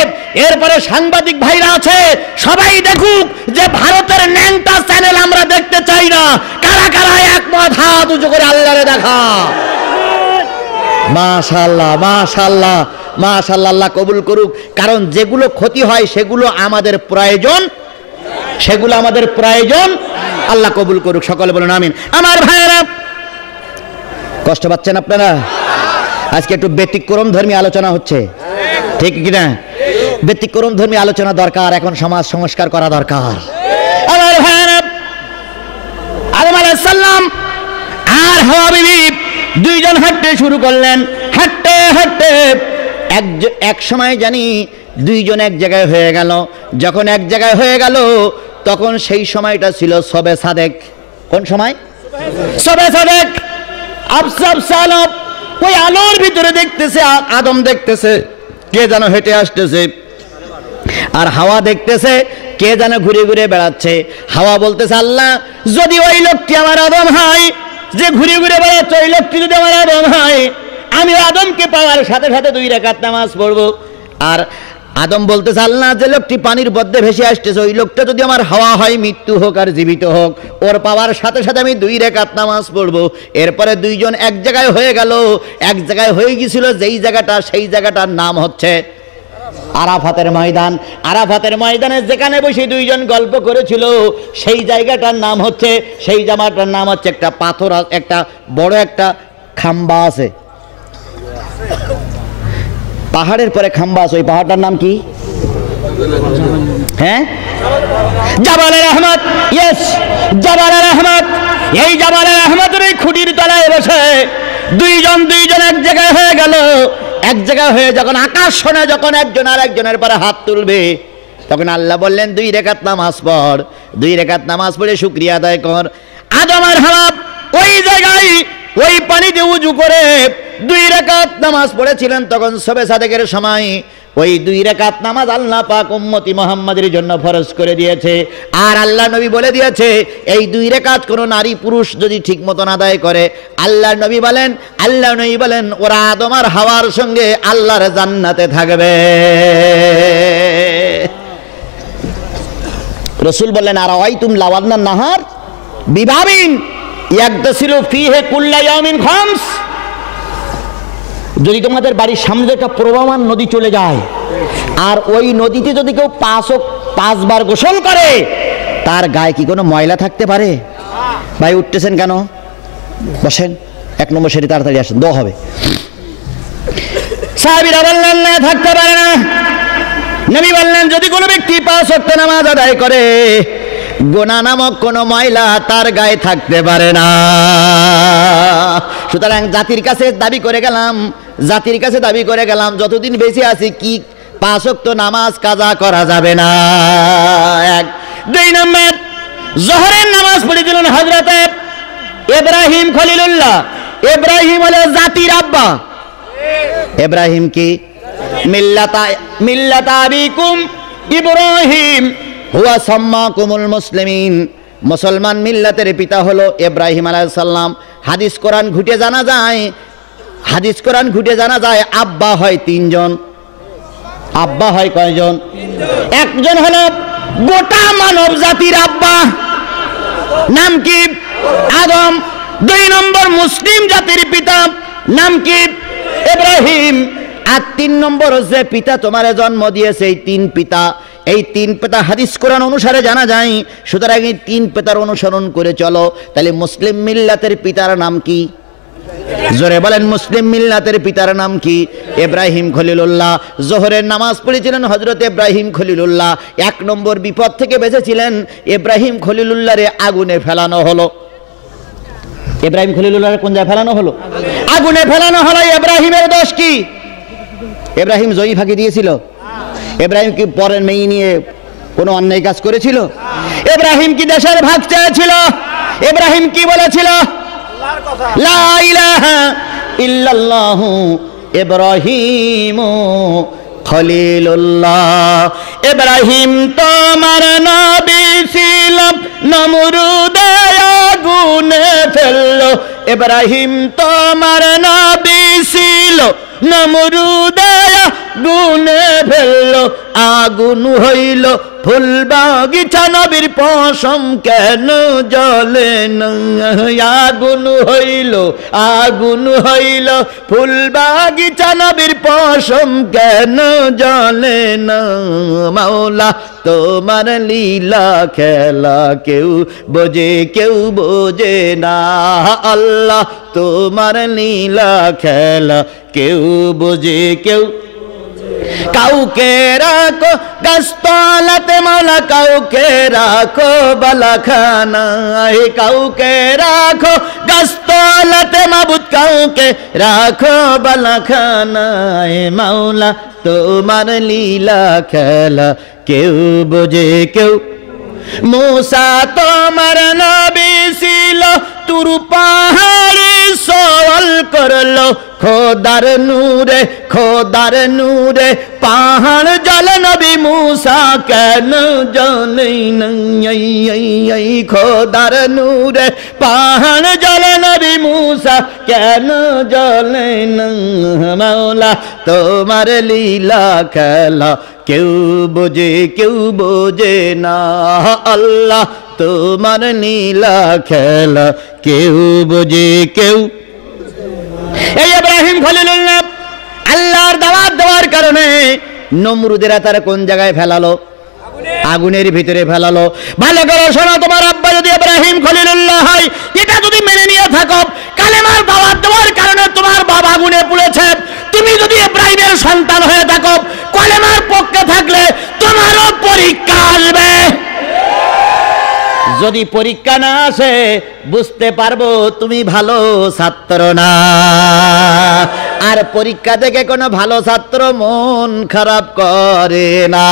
এরপরে সাংবাদিক ভাইরা আছে। সবাই দেখুক যে ভারতের ন্যাংটা চ্যানেল আমরা দেখতে চাই না। কারা কারা একমত হাত উঁচু করে আল্লাহরে দেখা। মাশাআল্লাহ, মাশাআল্লাহ, মাশাআল্লাহ, আল্লাহ কবুল করুক। কারণ যেগুলো ক্ষতি হয় সেগুলো আমাদের প্রয়োজন, সেগুলো আমাদের প্রয়োজন। আল্লাহ কবুল করুক, সকলে বলুন আমিন। আমার ভাইয়েরা, কষ্ট পাচ্ছেন আপনারা? আজকে একটু ব্যতিক্রম ধর্মী আলোচনা হচ্ছে, ঠিক কিনা? ব্যতিক্রম ধর্মী আলোচনা দরকার, এখন সমাজ সংস্কার করা দরকার। আমার ভাইয়েরা, আদম আলাইহিস সালাম আর হাওয়া বিবি দুইজন হাঁটতে শুরু করলেন। হাঁটতে হাঁটতে এক সময় জানি দুইজন এক জায়গায় হয়ে গেল। যখন এক জায়গায় হয়ে গেল, তখন সেই সময়টা ছিল শবে সাদেক। কোন সময়? শবে সাদেক। আফসাফসা আলো, ওই আলোর ভিতরে দেখতেছে আদম দেখতেছে কে যেন হেঁটে আসতেছে, আর হাওয়া দেখতেছে কে যেন ঘুরে ঘুরে বেড়াচ্ছে। হাওয়া বলতেছে, আল্লাহ যদি ওই লোকটি আমার আদম হয়, যে ঘুরে ঘুরে বেড়াচ্ছে ওই লোকটি যদি আমার আদম হয়, আমি আদমকে পাওয়ার সাথে সাথে 2 রাকাত নামাজ পড়বো। আর আদম বলতেছে, আল্লাহ যে লোকটি পানির মধ্যে ভেসে আসতেছে ওই লোকটা যদি আমার হাওয়া হয়, মৃত্যু হোক আর জীবিত হোক, ওর পাওয়ার সাথে সাথে আমি 2 রাকাত নামাজ পড়বো। এরপরে দুইজন এক জায়গায় হয়ে গেল। এক জায়গায় হয়ে গেছিল যেই জায়গাটা, সেই জায়গাটার নাম হচ্ছে আরাফাতের ময়দান। আরাফাতের ময়দানে যেখানে বসে দুইজন গল্প করেছিল সেই জায়গাটার নাম হচ্ছে, সেই জায়গাটার নাম হচ্ছে একটা পাথর, একটা বড় একটা খাম্বা আছে, পাহাড়ের পরে খাম্বা আছে, ওই পাহাড়টার নাম কি? হ্যাঁ, জাবালে রহমত। ইয়েস, জাবালে রহমত। এই জাবালে রহমতের এই খুঁটির তলায় বসে দুইজন এক জায়গায় হয়ে গেল। এক জায়গায় হয়ে যখন আকাশ শোনে, যখন একজন আর একজনের পরে হাত তুলবে, তখন আল্লাহ বললেন 2 রাকাত নামাজ পড়, 2 রাকাত নামাজ পড়ে শুকরিয়া আদায় কর। আদম আর হাওয়া ওই জায়গায় ওই পানিতে উজু করে 2 রাকাত নামাজ পড়েছিলেন। তখন শবে সাদেকের সময় ওই 2 রাকাত নামাজ আল্লাহ পাক উম্মতি মুহাম্মাদের জন্য ফরজ করে দিয়েছে। আর আল্লাহ নবী বলে দিয়েছে, এই 2 রাকাত কোনো নারী পুরুষ যদি ঠিক মতন আদায় করে, আল্লাহ নবী বলেন ওরা আদম আর হাওয়ার সঙ্গে আল্লাহর জান্নাতে থাকবে। রাসূল বললেন, আর ওয়াইতুম লাওয়ান্না নাহার বিবাবিন ইয়াগতাসিলু ফিহি কুল্লা ইয়াউমিন খামস। যদি তোমাদের বাড়ির সামনে একটা প্রবাহমান নদী চলে যায়, আর ওই নদীতে যদি কেউ 5 বার গোসল করে, তার গায়ে কি কোনো ময়লা থাকতে পারে? ভাই উঠতেছেন কেন? বসেন, 1 নম্বর সেটি তাড়াতাড়ি আসেন, দোয়া হবে। সাহাবীরা বললেন, না, থাকতে পারে না। নবী বললেন, যদি কোনো ব্যক্তি 5 ওয়াক্ত নামাজ আদায় করে, গুনাহ নামক কোনো ময়লা তার গায়ে থাকতে পারে না। সুতরাং জাতির কাছে দাবি করে গেলাম যতদিন বেঁচে আছি কি 5 ওয়াক্ত নামাজ কাজা করা যাবে না। 1। 2 নম্বর, জোহরের নামাজ পড়েছিলেন হযরত ইব্রাহিম খলিলুল্লাহ। ইব্রাহিম হলো জাতির আব্বা। ইব্রাহিম কি? মিল্লাতা আবিকুম ইব্রাহিম হুয়া সাম্মাকুমুল মুসলিমিন। মুসলমান মিল্লাতের পিতা হলো ইব্রাহিম আলাইহিস সালাম। হাদিস কোরআন ঘুটে জানা যায় আব্বা হয় 3 জন। আব্বা হয় কয়জন? 1 জন হলো গোটা মানব জাতির আব্বা, নাম কি? আদম। 2 নম্বর মুসলিম জাতির পিতা, নাম কি? ইব্রাহিম। আর 3 নম্বর যে পিতা তোমারে জন্ম দিয়েছে, এই 3 পিতা হাদিস কোরআন অনুসারে জানা যায়। সুতরাং এই 3 পিতার অনুসরণ করে চলো। তাহলে মুসলিম মিল্লাতের পিতার নাম কি? জোরে বলেন, মুসলিম মিল্লাতের পিতার নাম কি? ইব্রাহিম খলিলুল্লাহ। জোহরের নামাজ পড়েছিলেন হযরত ইব্রাহিম খলিলুল্লাহ। 1 নম্বর বিপদ থেকে বেঁচেছিলেন। ইব্রাহিম খলিলুল্লাহরে আগুনে ফেলানো হলো। ইব্রাহিম খলিলুল্লাহরে কোন জায়গায় ফেলানো হলো? আগুনে ফেলানো হলো। ইব্রাহিমের দোষ কি? ইব্রাহিম জয়ী ফাঁকি দিয়েছিল? ইব্রাহিম কি পরের মেয়ে নিয়ে কোনো অন্যায় কাজ করেছিল? ইব্রাহিম কি দেশের ভাগ চেয়েছিল? ইব্রাহিম কি বলেছিল? লা ইলাহা ইল্লাল্লাহু ইব্রাহিম খলিলুল্লাহ। ইব্রাহিম তোমার নবী ছিল, নমরুদে আগুনে ফেললো। ইব্রাহিম তোমার নবী ছিল, নমরুদে আগুনে ফেললো। আগুন হইল ফুল বাগিচা, নবীর পশম কেন জ্বলে না? আগুন হইল ফুল বাগিচা, নবীর পশম কেন জ্বলে না? মাওলা তোমার লীলা খেলা কেউ বোঝে না। আল্লাহ তোমার লীলা খেলা কেউ বোঝে কাউকে রাখো গাছতলাতে মাওলা, কাউকে রাখো বালাখানায়। কাউকে রাখো গাছতলাতে মাবুদ, কাউকে রাখো বালাখানায়। মাওলা তোমার লীলা খেলা কেউ বোঝে मूसा তোমার নবী ছিল তুর পাহাড়ে সওয়াল করলো খোদার নূরে পাহাড় জল নবী मूसा কেন জানে না খোদার নূরে পাহাড় জল নবী मूसा কেন জানে না মাওলা তোমার লীলা খেলা কেউ বোঝে না আল্লাহ তোমার নীলা খেলা কেউ বোঝে কেউ এই ইব্রাহিম খলিলুল্লাহ আল্লাহর দাওয়াত দেওয়ার কারণে নমরুদেরা তার কোন জায়গায় ফেলালো আগুনের ভিতরে ফেলালো ভালো করে শোনো তোমার আব্বা যদি ইব্রাহিম খলিলুল্লাহ হয় এটা যদি মেনে নিয়ে থাকো কালেমার দাওয়াত দেওয়ার কারণে তোমার বাবা আগুনে পুড়েছে তুমি যদি ইব্রাহিমের সন্তান হয়ে থাকো কালেমার পক্ষে থাকলে তোমারও পরীক্ষা আসবে যদি পরীক্ষা না আসে বুঝতে পারবো তুমি ভালো ছাত্র না আর পরীক্ষা থেকে কোনো ভালো ছাত্র মন খারাপ করে না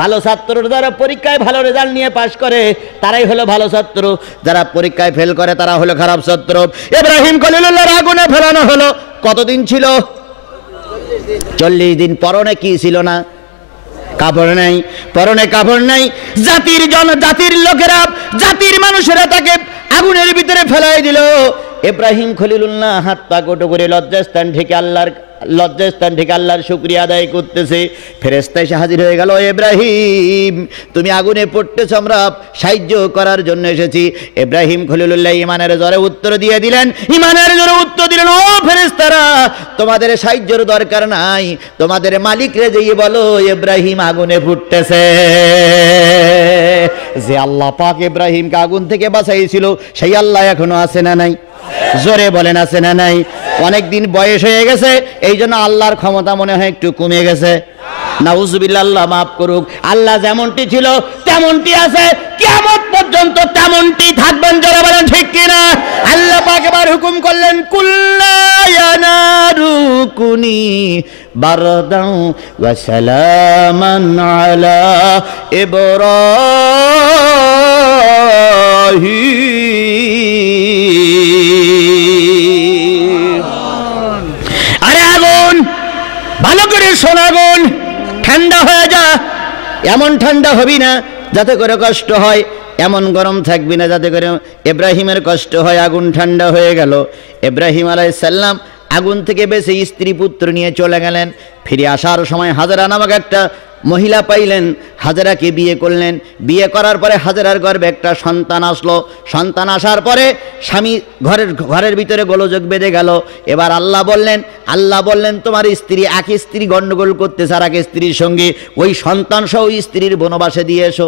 ভালো ছাত্র যারা পরীক্ষায় ভালো রেজাল্ট নিয়ে পাশ করে তারাই হলো ভালো ছাত্র যারা পরীক্ষায় ফেল করে তারা হলো খারাপ ছাত্র ইব্রাহিম খলিলুল্লাহর আগুনে ফেলানো হলো কতদিন ছিল 40 দিন পরনে কি ছিল না কাপড় নাই পরনে কাপড় নাই জাতির লোকেরা জাতির মানুষেরা তাকে আগুনের ভিতরে ফেলাই দিল ইব্রাহিম খলিলুল্লাহ হাত পা গোটো করে লজ্জাস্থান থেকে আল্লাহর শুকরিয়া আদায় করতেছে ফেরেশতা এসে হাজির হয়ে গেল ইব্রাহিম তুমি আগুনে পড়তেছ আমরা সাহায্য করার জন্য এসেছি ইব্রাহিম খলিলুল্লাহ ঈমানের জোরে উত্তর দিয়ে দিলেন ও ফেরেশতারা তোমাদের সাহায্যের দরকার নাই তোমাদের মালিকরে যেয়ে বলো ইব্রাহিম আগুনে ফুটতেছে যে আল্লাহ পাক ইব্রাহিমকে আগুন থেকে বাঁচাইছিল সেই আল্লাহ এখনো আছে না নাই জোরে বলেন আছে না নাই অনেক দিন বয়স হয়ে গেছে এই জন্য আল্লাহর ক্ষমতা মনে হয় একটু কমে গেছে নাউজুবিল্লাহ আল্লাহ মাফ করুক আল্লাহ যেমনটি ছিল তেমনটি আছে কিয়ামত পর্যন্ত তেমনটি থাকবেন জোরে বলেন ঠিক কিনা আল্লাহ পাক এবার হুকুম করলেন কুল্লা ইয়া নারু কুনি বারদান ওয়া সালামান আলা ইব্রাহিম আরে আগুন ভালো করে শোনাগুন ঠান্ডা হয়ে যা এমন ঠান্ডা হবি না যাতে করে কষ্ট হয় এমন গরম থাকবি না যাতে করে ইব্রাহিমের কষ্ট হয় আগুন ঠান্ডা হয়ে গেল ইব্রাহিম আলাইহিস সালাম আগুন থেকে বেঁচে স্ত্রী পুত্র নিয়ে চলে গেলেন ফিরে আসার সময় হাজেরা নামক একটা মহিলা পাইলেন হাজেরাকে বিয়ে করলেন বিয়ে করার পরে হাজেরার গর্ভে একটা সন্তান আসলো সন্তান আসার পরে স্বামী ঘরের ভিতরে গোলযোগ বেঁধে গেল এবার আল্লাহ বললেন তোমার স্ত্রী এক স্ত্রী গন্ডগোল করতেছে আর এক স্ত্রীর সঙ্গে ওই সন্তান সহ স্ত্রীর বনবাসে দিয়ে এসো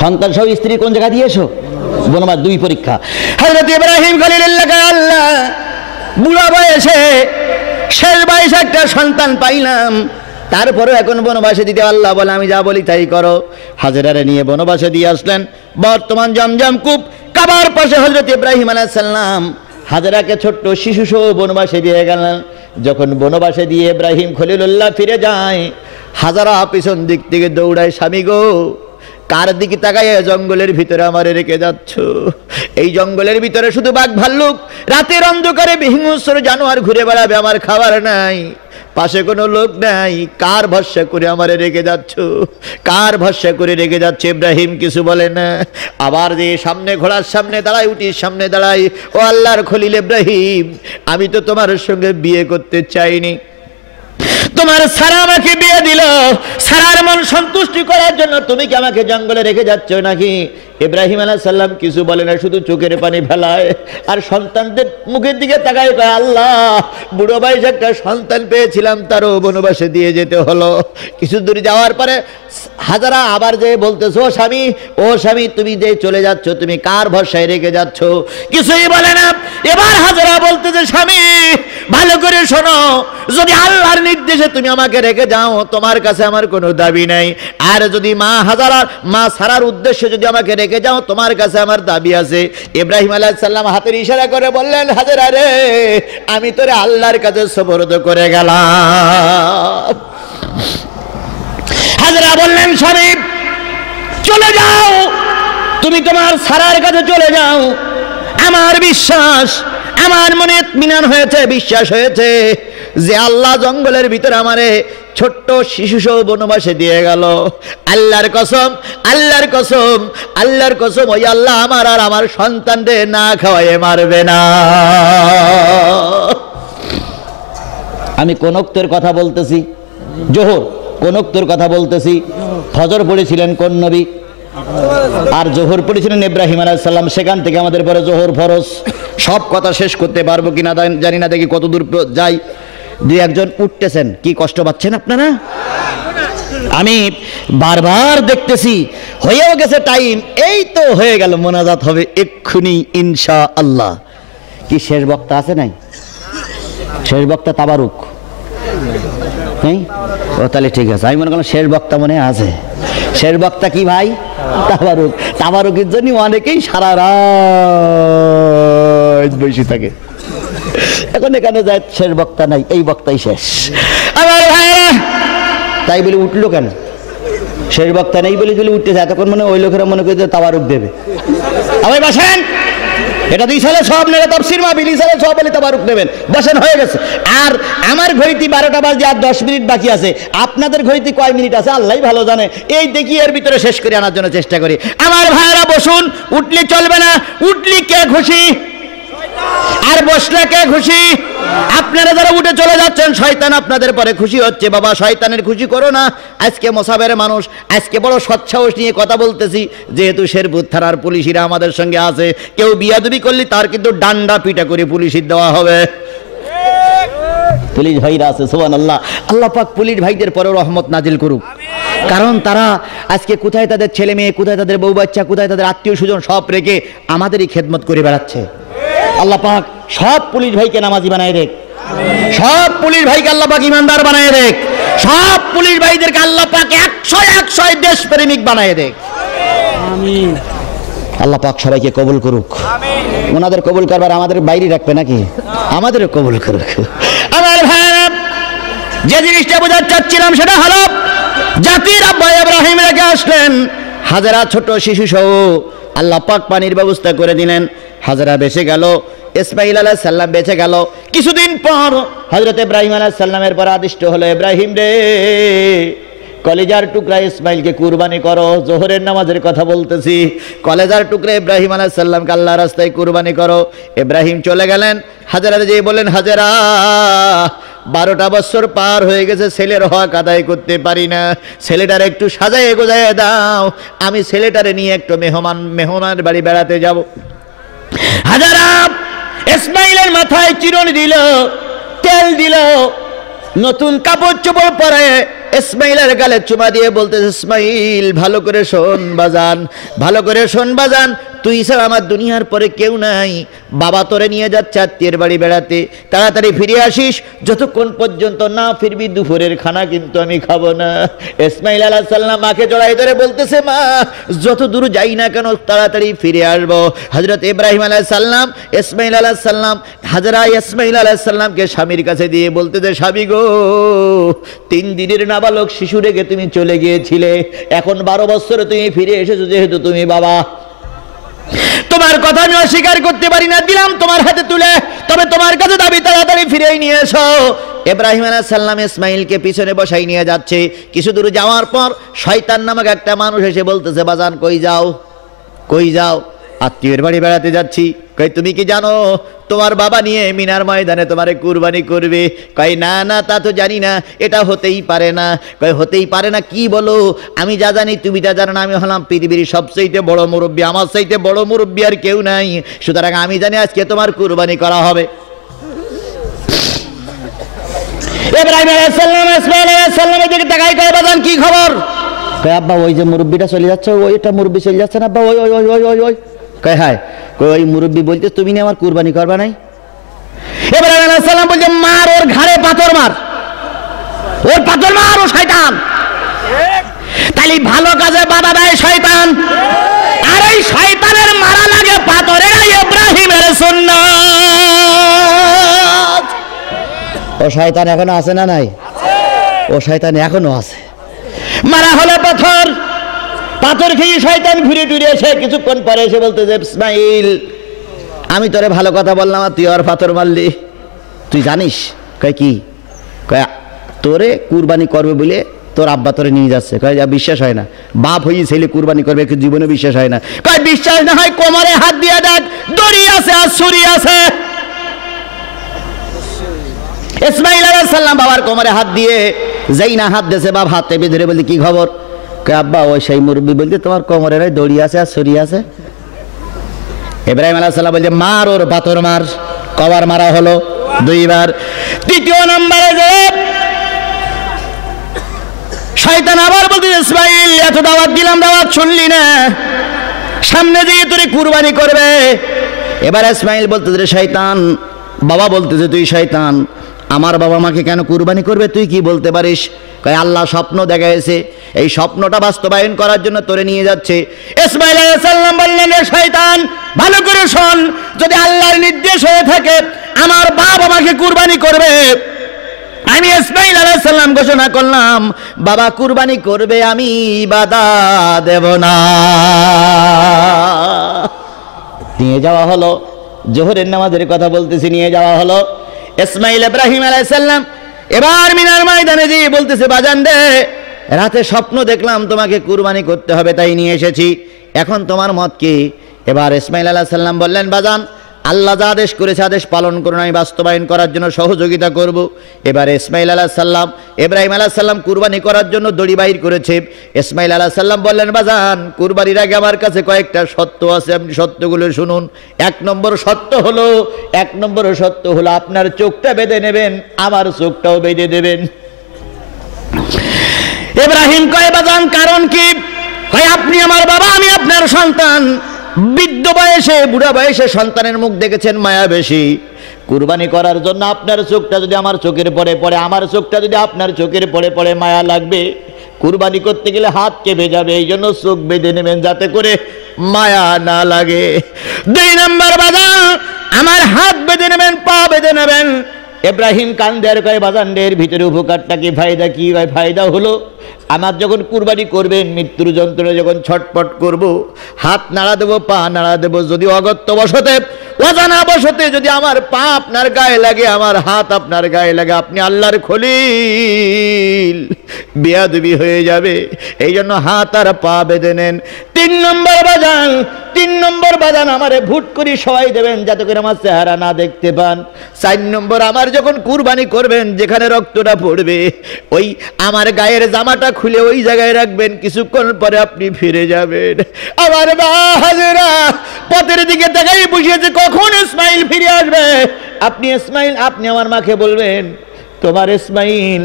সন্তান সহ স্ত্রী কোন জায়গা দিয়ে এসো বনবাস দুই পরীক্ষা হযরত ইব্রাহিম খলিলুল্লাহ আল্লাহ বুড়া বয়সে শেষ বয়সে একটা সন্তান পাইলাম তারপরে এখন বনবাসে দিতে আল্লাহ বলে আমি যা বলি তাই করো হাজেরারে নিয়ে বনবাসে দিয়ে আসলেন বর্তমান জমজম কূপ কাবার পাশে হযরত ইব্রাহিম আলাইহিস সালাম হাজেরাকে ছোট্ট শিশু সহ বনবাসে দিয়ে গেলেন যখন বনবাসে দিয়ে ইব্রাহিম খলিলুল্লাহ ফিরে যায় হাজেরা পিছন দিক থেকে দৌড়ায় স্বামী গো কার দিকে তাকায় জঙ্গলের ভিতরে আমারে রেখে যাচ্ছ এই জঙ্গলের ভিতরে শুধু বাঘ ভাল্লুক রাতের অন্ধকারে হিংস্র জানোয়ার ঘুরে বেড়াবে আমার খাবার নাই পাশে কোনো লোক নাই কার ভরসা করে আমারে রেখে যাচ্ছ কার ভরসা করে রেখে যাচ্ছে ইব্রাহিম কিছু বলে না আবার যে সামনে ঘোড়ার সামনে দাঁড়ায় উটির সামনে দাঁড়ায় ও আল্লাহর খলিল ইব্রাহিম আমি তো তোমার সঙ্গে বিয়ে করতে চাইনি তোমার সারা আমাকে বিয়ে দিল সারার মন সন্তুষ্টি করার জন্য তুমি কি আমাকে জঙ্গলে রেখে যাচ্ছ নাকি ইব্রাহিম আলাইহিস সালাম কিছু বলে না শুধু চোখের পানি ফেলায় আর সন্তানদের মুখের দিকে তাকায় কয় আল্লাহ বুড়ো বয়সে একটা সন্তান পেয়েছিলাম তারও বনবাসে দিয়ে যেতে হলো কিছু দূর যাওয়ার পরে হাজেরা আবার যে বলতেছো ও স্বামী তুমি যে চলে যাচ্ছ তুমি কার ভরসায় রেখে যাচ্ছ কিছুই বলে না এবার হাজেরা বলতেছে স্বামী ভালো করে শোনো যদি আল্লাহর নির্দেশে তুমি আমাকে রেখে যাও তোমার কাছে আমার কোনো দাবি নাই আর যদি মা সারার উদ্দেশ্যে যদি আমাকে রেখে যাও তোমার কাছে আমার দাবি আছে ইব্রাহিম আলাইহিস সালাম হাতের ইশারা করে বললেন হাজেরা রে আমি তোরে আল্লাহর কাছে সুপর্দ করে গেলাম হাজেরা বললেন তুমি তোমার সারার কাছে চলে যাও। আমার বিশ্বাস, আমার মনে ইতমিনান হয়েছে, বিশ্বাস হয়েছে যে আল্লাহ জঙ্গলের ভিতরে আমারে ছোট্ট শিশু সহ বনবাসে দিয়ে গেল। আল্লাহর কসম, আল্লাহর কসম, আল্লাহর কসম, ওই আল্লাহ আমার আর আমার সন্তানদের না খাওয়াইয়ে মারবে না। আমি কোন ওক্তের কথা বলতেছি? জোহর। কোন ওক্তের কথা বলতেছি? ফজর পড়েছিলেন কোন নবী? আর জোহর পড়েছিলেন ইব্রাহিম আলাইহিস সালাম। সেখান থেকে আমাদের পরে জোহর ফরজ। সব কথা শেষ করতে পারবো কিনা জানি না, দেখি কত দূর যাই। দুই একজন উঠতেছেন, কি কষ্ট পাচ্ছেন আপনারা? আমি বারবার দেখতেছি হয়েও গেছে টাইম, এই তো হয়ে গেল, মোনাজাত হবে এক্ষুনি ইনশাআল্লাহ। কি শেষ বক্তা আছে নাই? শেষ বক্তা তাবারুক নেই? ও তাহলে ঠিক আছে, আমি মনে করলাম শেষ বক্তা মনে আছে। শেষ বক্তা কি ভাই? তাবারুক। তাবারুকের জন্য অনেকেই সারা রাত বসে থাকে। এখন এখানে যায় শেষ বক্তা নাই, এই বক্তাই শেষ। আমার ভাইরা তাই বলে উঠলো কেন? শেষ বক্তা নেই বলে যদি উঠতেছে, এতক্ষণ মনে ওই লোকেরা মনে করে তাবারুক দেবে। আমার বাসেন, এটা 2 সালে সব নেবে তাফসীর মাহফিল, 2 সালে সব বলে তাবারুক নেবেন। বসেন, হয়ে গেছে। আর আমার ঘড়িতে 12টা বাজে আর 10 মিনিট বাকি আছে। আপনাদের ঘড়িতে কয় মিনিট আছে আল্লাহই ভালো জানে। এই দেখি এর ভিতরে শেষ করে আনার জন্য চেষ্টা করি। আমার ভাইরা বসুন, উঠলে চলবে না। উঠলি কে খুশি আর বসলে কে খুশি? আপনারা যারা উঠে চলে যাচ্ছেন, শয়তান আপনাদের পরে খুশি হচ্ছে। বাবা, শয়তানের খুশি করো না। আজকে মোসাবের মানুষ, আজকে বড় সৎসাহস নিয়ে কথা বলতেছি, যেহেতু শেরপুর থানার পুলিশিরা আমাদের সঙ্গে আছে। কেউ বিয়াদবি করলে তার কিন্তু ডান্ডা পিটা করে পুলিশের দেওয়া হবে। পুলিশ ভাইরা আছে, সুবহানাল্লাহ। আল্লাহ পাক পুলিশ ভাইদের পরেও রহমত নাজিল করুক। কারণ তারা আজকে কোথায় তাদের ছেলে মেয়ে, কোথায় তাদের বউ বাচ্চা, কোথায় তাদের আত্মীয় স্বজন সব রেখে আমাদেরই খেদমত করে বেড়াচ্ছে। আল্লাহ পাক সব পুলিশ ভাইকে নামাজি বানায় দেখ, সব পুলিশ ভাইকে আল্লাহ পাক ইমানদার বানায় দেখ, সব পুলিশ ভাইদেরকে আল্লাহ পাক 100 দেশ প্রেমিক বানায় দেখ। আমিন। আল্লাহ পাক সবাইকে কবুল করুক। ওনাদের কবুল করবার আমাদের বাইরে রাখবে নাকি? আমাদেরও কবুল করুক। আমার ভাইরা, যে জিনিসটা বোঝাতে চাচ্ছিলাম সেটা হলো, জাতির আব্বা ইব্রাহিম রেখে আসলেন হাজারা ছোট শিশু সহ। আল্লাহ পাক পানির ব্যবস্থা করে দিলেন। হাজারা বেঁচে গেল, ইসমাইল আলাইহিস সালাম বেঁচে গেল। কিছুদিন পর হযরত ইব্রাহিম আলাইহিস সালামের পর আদিষ্ট হলো, ইব্রাহিম রে, কলেজার টুকরা ইসমাইলকে কুরবানি করো। জোহরের নামাজের কথা বলতেছি। কলেজার টুকরা ইব্রাহিম আলাইহিস সালামকে আল্লাহর রাস্তায় কুরবানি করো। ইব্রাহিম চলে গেলেন। হাজারা যেয়ে বলেন, হাজারা, 12টা বছর পার হয়ে গেছে, ছেলের হক আদায় করতে পারি না। ছেলেটার একটু সাজায় গোজায় দাও, আমি ছেলেটারে নিয়ে একটু মেহমানের বাড়ি বেড়াতে যাব। হাজারা ইসমাইলের মাথায় চিরুনি দিল, তেল দিল, নতুন কাপড় চোপড় পরে ইসমাইলের গালে চুমা দিয়ে বলতে, ইসমাইল, ভালো করে শোন বাজান, ভালো করে শোন বাজান, তুই ছাড়া আমার দুনিয়ার পরে কেউ নাই। বাবা তোরে নিয়ে যাচ্ছে আত্মীয়ের বাড়ি বেড়াতে, তাড়াতাড়ি ফিরে আসিস। যতক্ষণ পর্যন্ত না ফিরবি দুপুরের খানা কিন্তু আমি খাবো না। ইসমাইল আলাইহিস সালাম মাকে জড়াই ধরে বলতেছে, মা, যত দূর যাই না কেন তাড়াতাড়ি ফিরে আসবো। হযরত ইব্রাহিম আলাইহিস সালাম, ইসমাইল আলাইহিস সালাম, হাজরা ইসমাইল আলাইহিস সালামকে স্বামীর কাছে দিয়ে বলতেছে, স্বামী গো, 3 দিনের নাবালক শিশু রেখে তুমি চলে গিয়েছিলে, এখন 12 বছরে তুমি ফিরে এসেছো, যেহেতু তুমি বাবা, তোমার কথা আমি অস্বীকার করতে পারি না, দিলাম তোমার হাতে তুলে, তবে তোমার কাছে দাবি তাড়াতাড়ি ফিরে নিয়ে এসো। ইব্রাহিম আলাইহিস সালাম ইসমাইলকে পিছনে বসাই নিয়ে যাচ্ছে। কিছু দূর যাওয়ার পর শয়তান নামক একটা মানুষ এসে বলতেছে, বাজান কই যাও, কই যাও? আত্মীয়ের বাড়ি বেড়াতে যাচ্ছি। কই, তুমি কি জানো তোমার বাবা নিয়ে মিনার ময়দানে তোমারে কুরবানি করবে? কই, না না, তা তো জানি না, এটা হতেই পারে না। কই, হতেই পারে না কি বলো? আমি যা জানি তুমি তা জানো না। আমি হলাম পৃথিবীর সবচেয়ে বড় মুরব্বী, আমার চাইতে বড় মুরব্বী আর কেউ নাই, সুতরাং আমি জানি আজকে তোমার কুরবানি করা হবে। ইব্রাহিম আলাইহিস সালাম ইসমাইল আলাইহিস সালামের দিকে তাকাই কয়, বাজান কি খবর? কই, আব্বা, ওই যে মুরব্বিটা চলে যাচ্ছে, ওইটা মুরব্বি চলে যাচ্ছে না আব্বা, ওই ওই ওই ওই ওই। কই, হায়, কই, ওই মুরব্বি বলতে তুমি না আমার কুরবানি করবা নাই? ইব্রাহিম আলাইহিস সালাম বলছে, মার, ওর ঘাড়ে পাথর মার, ওর পাথর মার, ও শয়তান। তাহলে ভালো কাজে বাধা দেয় শয়তান, আর এই শয়তানের মারা লাগে পাথরে। ইব্রাহিমের সুন্নাত। ও শয়তান এখনো আছে না নাই? ও শয়তান এখনো আছে। মারা হলো পাথর, পাথর খেয়ে শয়তান ঘুরে টুরে এসে কিছুক্ষণ পরে এসে বলতে যে ইসমাইল আমি তোরে ভালো কথা বললাম আর তুই আর পাথর মারলি, তুই জানিস? কয় কি? কয় তোরে কুরবানি করবে বলে তোর আব্বা তোরে নিয়ে যাচ্ছে। কয় যা বিশ্বাস হয় না, বাপ হয়ে ছেলে কুরবানি করবে জীবনে বিশ্বাস হয় না। কয় বিশ্বাস না হয় কোমরে হাত দিয়ে দেখ, দড়ি আছে আর ছুরি আছে। ইসমাইল আলাইহিস সালাম বাবার কোমরে হাত দিয়ে যেই না হাত দিয়েছে, বাপ হাতে বেঁধে বলতে কি খবর? কয় আব্বা ওই সেই মুরব্বী বলতে তোমার কোমরে দড়ি আছে আর ছুরি আছে। ইব্রাহিম আলাইহিস সালাম বলছে মার ওর পাথর মার। কবার মারা হলো? 2 বার। তৃতীয় নম্বরে যে শয়তান আবার বলতে ইসমাইল এত দাওয়াত দিলাম, দাওয়াত শুনলি না, সামনে দিয়ে তোরে কুরবানি করবে। এবার ইসমাইল বলতেছে শয়তান, বাবা বলতেছে তুই শয়তান, আমার বাবা মাকে কেন কুরবানি করবে তুই কি বলতে পারিস? কয় আল্লাহ স্বপ্ন দেখাইছে, এই স্বপ্নটা বাস্তবায়ন করার জন্য তোরে নিয়ে যাচ্ছে। ইসমাইল আলাইহিস সালাম বললেন শয়তান ভালো করে শোন, যদি আল্লাহর নির্দেশ হয়ে থাকে আমার বাবা মাকে কুরবানি করবে, আমি ইসমাইল আলাইহিস সালাম ঘোষণা করলাম বাবা কুরবানি করবে, আমি বাধা দেব না। নিয়ে যাওয়া হলো, জোহরের নামাজের কথা বলতেছি, নিয়ে যাওয়া হলো ইসমাইল ইব্রাহিম আলাইহিস সালাম। এবার মিনার ময়দানে দিয়ে বলতেছে বাজান রে, রাতে স্বপ্ন দেখলাম তোমাকে কুরবানি করতে হবে তাই নিয়ে এসেছি, এখন তোমার মত কি? এবার ইসমাইল আলাইহিস সালাম বললেন বাজান আল্লাহ যা আদেশ করেছে আদেশ পালন করুন, আমি বাস্তবায়ন করার জন্য সহযোগিতা করব। এবারে ইসমাইল আলাইহিস সালাম ইব্রাহিম আলাইহিস সালাম কুরবানি করার জন্য দড়ি বাইর করেছে। ইসমাইল আলাইহিস সালাম বললেন বাজান কুরবানির আগে আমার কাছে কয়েকটা শর্ত আছে, আপনি শর্তগুলো শুনুন। 1 নম্বর শর্ত হলো আপনার চোখটা বেঁধে নেবেন, আমার চোখটাও বেঁধে দেবেন। ইব্রাহিম কয় বাজান কারণ কি? কয় আপনি আমার বাবা, আমি আপনার সন্তান, বৃদ্ধ বয়সে বুড়া বয়সে সন্তানের মুখ দেখেছেন মায়া বেশি, কুরবানি করার জন্য আপনার চোখটা যদি আমার চোখের পড়ে পড়ে, আমার চোখটা যদি আপনার চোখের পড়ে পড়ে মায়া লাগবে, কুরবানি করতে গেলে হাত কেঁপে যাবে, এই জন্য চোখ বেঁধে নেবেন যাতে করে মায়া না লাগে। 2 নম্বর বাজান আমার হাত বেঁধে নেবেন, পা বেঁধে নেবেন। ইব্রাহিম কান্দের কয় বাজানদের ভিতরে উপকারটা কি, ফায়দা কি? ফায়দা হলো আমার যখন কুরবানি করবেন মৃত্যুর যন্ত্রণা যখন ছটপট করব, হাত নাড়া দেবো, পা নাড়া দেবো, যদি অগত্য বসতে অজানা বসতে যদি আমার পা আপনার গায়ে লাগে, আমার হাত আপনার গায়ে লাগে, আপনি আল্লাহর খলিল, বেয়াদবি হয়ে যাবে, এই জন্য হাত আর পা বেঁধে নেন। 3 নম্বর বাজান আমারে ভুট করে সবাই দেবেন যাতে করে আমার চেহারা না দেখতে পান। 4 নম্বর আমার যখন কুরবানি করবেন যেখানে রক্তটা পড়বে ওই আমার গায়ের জামাটা খুলে ওই জায়গায় রাখবেন, কিছুক্ষণ পরে আপনি ফিরে যাবেন। আমার বাহাজেরা পথের দিকে তাকাই বসিয়েছে কখন ইসমাইল ফিরে আসবে। আপনি আমার মাকে বলবেন তোমার ইসমাইল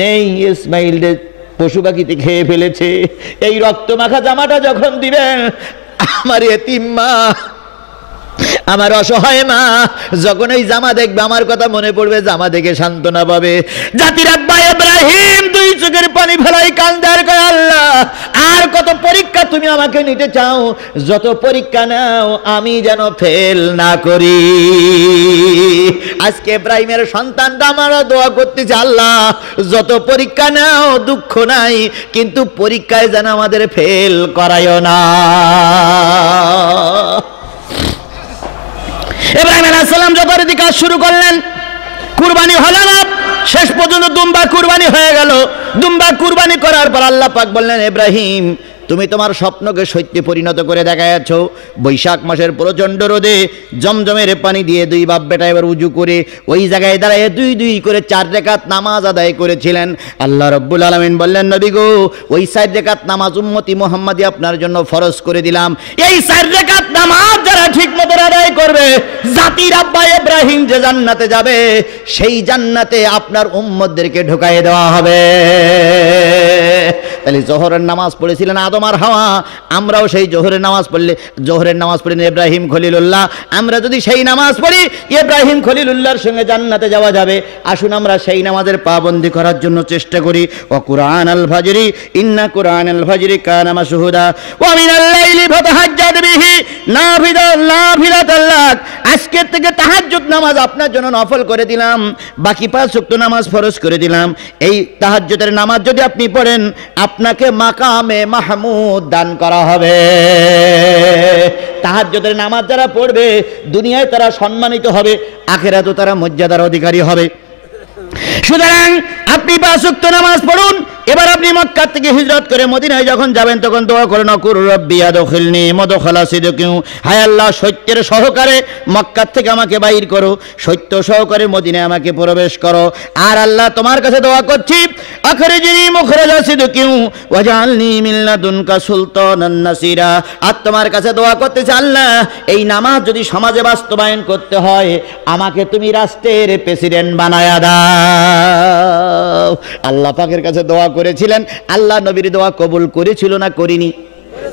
নেই, ইসমাইল পশু পাখিতে খেয়ে ফেলেছে। এই রক্ত মাখা জামাটা যখন দিবেন আমার এতিম মা, আমার অসহায় মা যখন এই জামা দেখবে আমার কথা মনে পড়বে, জামা দেখে সান্ত্বনা পাবে। জাতির আব্বা ইব্রাহিম 2 চোখের পানি ফেলাই কান্দে আর কয় আল্লাহ আর কত পরীক্ষা তুমি আমাকে নিতে চাও, যত পরীক্ষা নাও আমি যেন ফেল না করি। আজকে ইব্রাহিমের সন্তানরা আমারও দোয়া করতেছে আল্লাহ যত পরীক্ষা নাও দুঃখ নাই, কিন্তু পরীক্ষায় যেন আমাদের ফেল করায়ও না। ইব্রাহিম আলাইহিস সালাম যথারীতি কাজ শুরু করলেন, কুরবানি হলো না, শেষ পর্যন্ত দুম্বা কুরবানি হয়ে গেল। দুম্বা কুরবানি করার পর আল্লাহ পাক বললেন ইব্রাহিম তুমি তোমার স্বপ্নকে সত্যে পরিণত করে দেখাচ্ছ। বৈশাখ মাসের প্রচণ্ড রোদে জমজমের পানি দিয়ে 2 বাপ বেটা এবার উজু করে ওই জায়গায় দাঁড়ায় 2 করে 4 রাকাত নামাজ আদায় করেছিলেন। আল্লাহ রাব্বুল আলামিন বললেন নবী গো ওই 4 রাকাত নামাজ উম্মতি মুহাম্মাদি আপনার জন্য ফরজ করে দিলাম। এই 4 রাকাত নামাজ যারা ঠিকমতো আদায় করবে জাতির আব্বা ইব্রাহিম যে জান্নাতে যাবে সেই জান্নাতে আপনার উম্মতদেরকে ঢুকায়ে দেওয়া হবে। তাহলে জোহরের নামাজ পড়েছিলেন আদম আর হাওয়া, আমরাও সেই জোহরের নামাজ পড়লেন ইব্রাহিম খলিলুল্লাহ। আমরা যদি সেই নামাজ পড়ি ইব্রাহিম খলিলুল্লাহর সঙ্গে জান্নাতে যাওয়া যাবে। আসুন আমরা সেই নামাজের পাবন্দি করার জন্য চেষ্টা করি। ও কুরআন আল ফাজরি ইন্না কুরআন আল ফাজরি কানা মাশহুদা ওয়া মিনাল লাইলি ফাতাহাজ্জাদ বিহি নাফিলাতাল লাক। আজকের থেকে তাহাজ্জুদ নামাজ আপনার জন্য নফল করে দিলাম, বাকি 5 ওয়াক্ত নামাজ ফরজ করে দিলাম। এই তাহাজ্জুদের নামাজ যদি আপনি পড়েন আপনাকে মাকামে মাহমুদ দান করা হবে। তাহাজ্জুদের নামাজ যারা পড়বে দুনিয়ায় তারা সম্মানিত হবে, আখিরাতেও তারা মর্যাদার অধিকারী হবে। সুতরাং আপনি 5 ওয়াক্ত নামাজ পড়ুন। এবার আপনি মক্কা থেকে হিজরত করে মদিনায় যখন যাবেন তখন দোয়া করেন, কুর রব্বি আদখিলনি মুদখালা সিদকিন, হায় আল্লাহ সত্যের সহকারে মক্কা থেকে আমাকে বাইর করো, সত্য সহকারে মদিনায় আমাকে প্রবেশ করো। আর আল্লাহ তোমার কাছে দোয়া করছি, আখরিজনি মুখরাজা সিদকিন ওয়াজআলনি মিন লাদুনকা সুলতানান নাসিরা। আর তোমার কাছে দোয়া করতেছি, আল্লাহ এই নামাজ যদি সমাজে বাস্তবায়ন করতে হয় আমাকে তুমি রাষ্ট্রের প্রেসিডেন্ট বানায়া দাও। আল্লাহ পাকের কাছে দোয়া করেছিলেন, আল্লাহ নবীর দোয়া কবুল করেছিল না করিনি?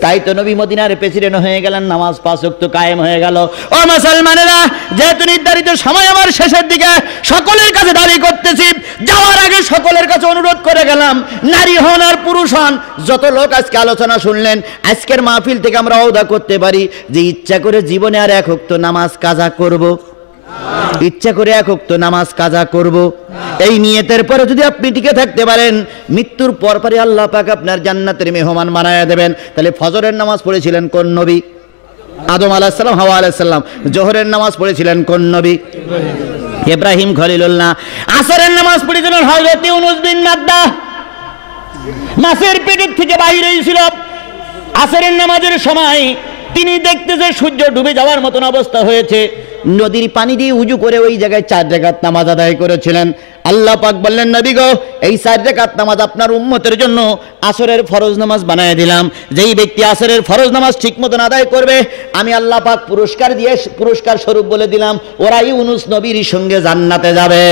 তাই তো নবী মদিনার প্রেসিডেন্ট হয়ে গেলেন, নামাজ 5 ওয়াক্ত কায়েম হয়ে গেল। ও মুসলমানেরা, যেহেতু নির্ধারিত সময় আমার শেষের দিকে, সকলের কাছে দাবি করতেছি, যাওয়ার আগে সকলের কাছে অনুরোধ করে গেলাম, নারী হন আর পুরুষ হন, যত লোক আজকে আলোচনা শুনলেন, আজকের মাহফিল থেকে আমরা ওয়াদা করতে পারি যে ইচ্ছা করে জীবনে আর 1 ওয়াক্ত নামাজ কাজা করব, ইচ্ছা করে 1 ওয়াক্ত নামাজ কাজা করব। এই নিয়তের পরে যদি আপনি টিকে থাকতে পারেন, মৃত্যুর পরপরই আল্লাহ পাক আপনার জান্নাতের মেহমান বানায়া দেবেন। তাহলে ফজরের নামাজ পড়েছিলেন কোন নবী? আদম আলাইহিস সালাম, হাওয়া আলাইহিস সালাম। জোহরের নামাজ পড়েছিলেন কোন নবী? ইব্রাহিম খলিলুল্লাহ। আসরের নামাজ পড়েছিলেন হযরত ইউনূস বিন মাদ্দা, মাছের পেটের থেকে বাইরে হয়েছিল। আসরের নামাজের সময় তিনি দেখতে যে সূর্য ডুবে যাওয়ার মতন অবস্থা হয়েছে, নদীর পানি দিয়ে উজু করে ওই জায়গায় 4 রাকাত নামাজ আদায় করেছিলেন। আল্লাহ পাক বললেন, নবী গো, এই 4 রাকাত নামাজ আপনার উম্মতের জন্য আসরের ফরজ নামাজ বানায় দিলাম। যেই ব্যক্তি আসরের ফরজ নামাজ ঠিক মতন আদায় করবে, আমি আল্লাহ পাক পুরস্কার স্বরূপ বলে দিলাম, ওরা ইউনূস নবীর সঙ্গে জান্নাতে যাবে।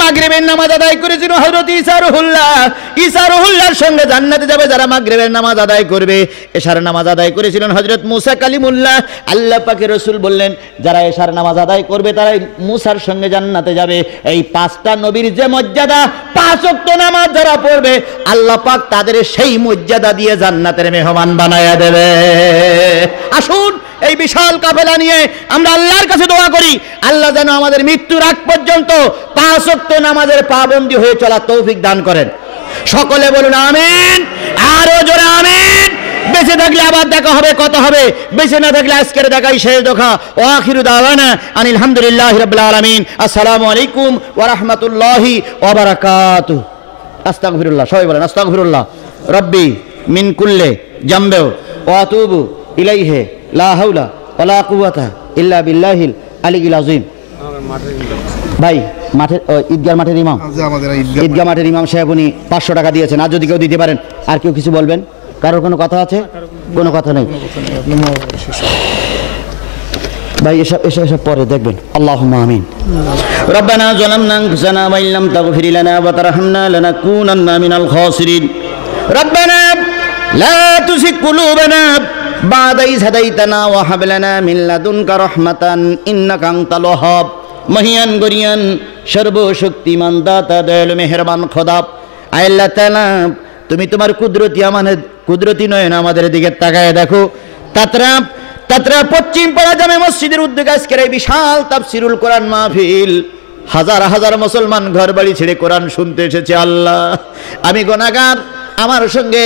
মাগরিবের নামাজ আদায় করেছিল হযরত ঈসা রুহুল্লাহর সঙ্গে জান্নাতে যাবে যারা মাগরিবের নামাজ আদায় করবে। এশার নামাজ আদায় করেছিলেন হযরত মুসা কালিমুল্লাহ। আল্লাহ পাকের রাসূল বললেন, যারা এশার নামাজ আদায় করবে তারাই মুসার সঙ্গে জান্নাতে যাবে। এই 5টা নবীর যে মর্যাদা, 5 ওয়াক্ত নামাজ যারা পড়বে আল্লাহ পাক তাদের সেই মর্যাদা দিয়ে জান্নাতের মেহমান বানায়া দেবে। আসুন এই বিশাল কাফেলা নিয়ে আমরা আল্লাহর কাছে দোয়া করি, আল্লাহ যেন আমাদের মৃত্যুর আগ পর্যন্ত 5 ওয়াক্ত নামাজের পাবন্দী হয়ে চলার তৌফিক দান করেন। সকলে বলুন আমিন, আরো জোরে আমিন। বেঁচে থাকলে আবার দেখা হবে, কথা হবে। বেঁচে না থাকলে আজকের দেখাই শেষ দেখা। ওয়া আখিরু দাওয়ানা আনিল হামদুলিল্লাহি রাব্বিল আলামিন। আসসালামু আলাইকুম ওয়া রাহমাতুল্লাহি ওয়া বারাকাতুহু। আস্তাগফিরুল্লাহ, সবাই বলেন আস্তাগফিরুল্লাহ রব্বি মিন কুল্লি জামবে ওয়া আতুবু ইলাইহি লা হাওলা ওয়া লা কুওয়াতা ইল্লা বিল্লাহিল আলিয়্যিল আযীম। ভাই মাঠের ঈদগাহ মাঠের ইমাম, ঈদগাহ মাঠের ইমাম সাহেব উনি 500 টাকা দিয়েছেন। আর যদি কেউ দিতে পারেন, আর কেউ কিছু বলবেন? কারোর কোনো কথা আছে? কোনো কথা নেই ভাই, এসব পরে দেখবেন। আল্লাহুম্মা আমিন। রব্বানা যালামনা আনফুসানা ওয়া ইল্লাম তাগফির লানা ওয়া তারহামনা লানাকুনান্না মিনাল খাসিরিন। রব্বানা লা তুযিগ কুলুবানা বা'দা ইয হাদাইতানা ওয়া হাব লানা মিন লাদুনকা রাহমাতান ইন্নাকা আনতাল ওয়াহ্হাব। মহিয়ান গরিয়ান সর্বশক্তিমান দাতা দয়ালু মেহেরবান খোদা, আল্লাহ তাআলা তুমি তোমার কুদরতি নয়ন আমাদের দিকে তাকায় দেখো। তাতরা পশ্চিম পাড়া জামে মসজিদের উদ্যোগে আজকের এই বিশাল তাফসিরুল কোরআন মাহফিল, হাজার হাজার মুসলমান ঘর বাড়ি ছেড়ে কোরআন শুনতে এসেছে। আল্লাহ, আমি গুনাহগার, আমার সঙ্গে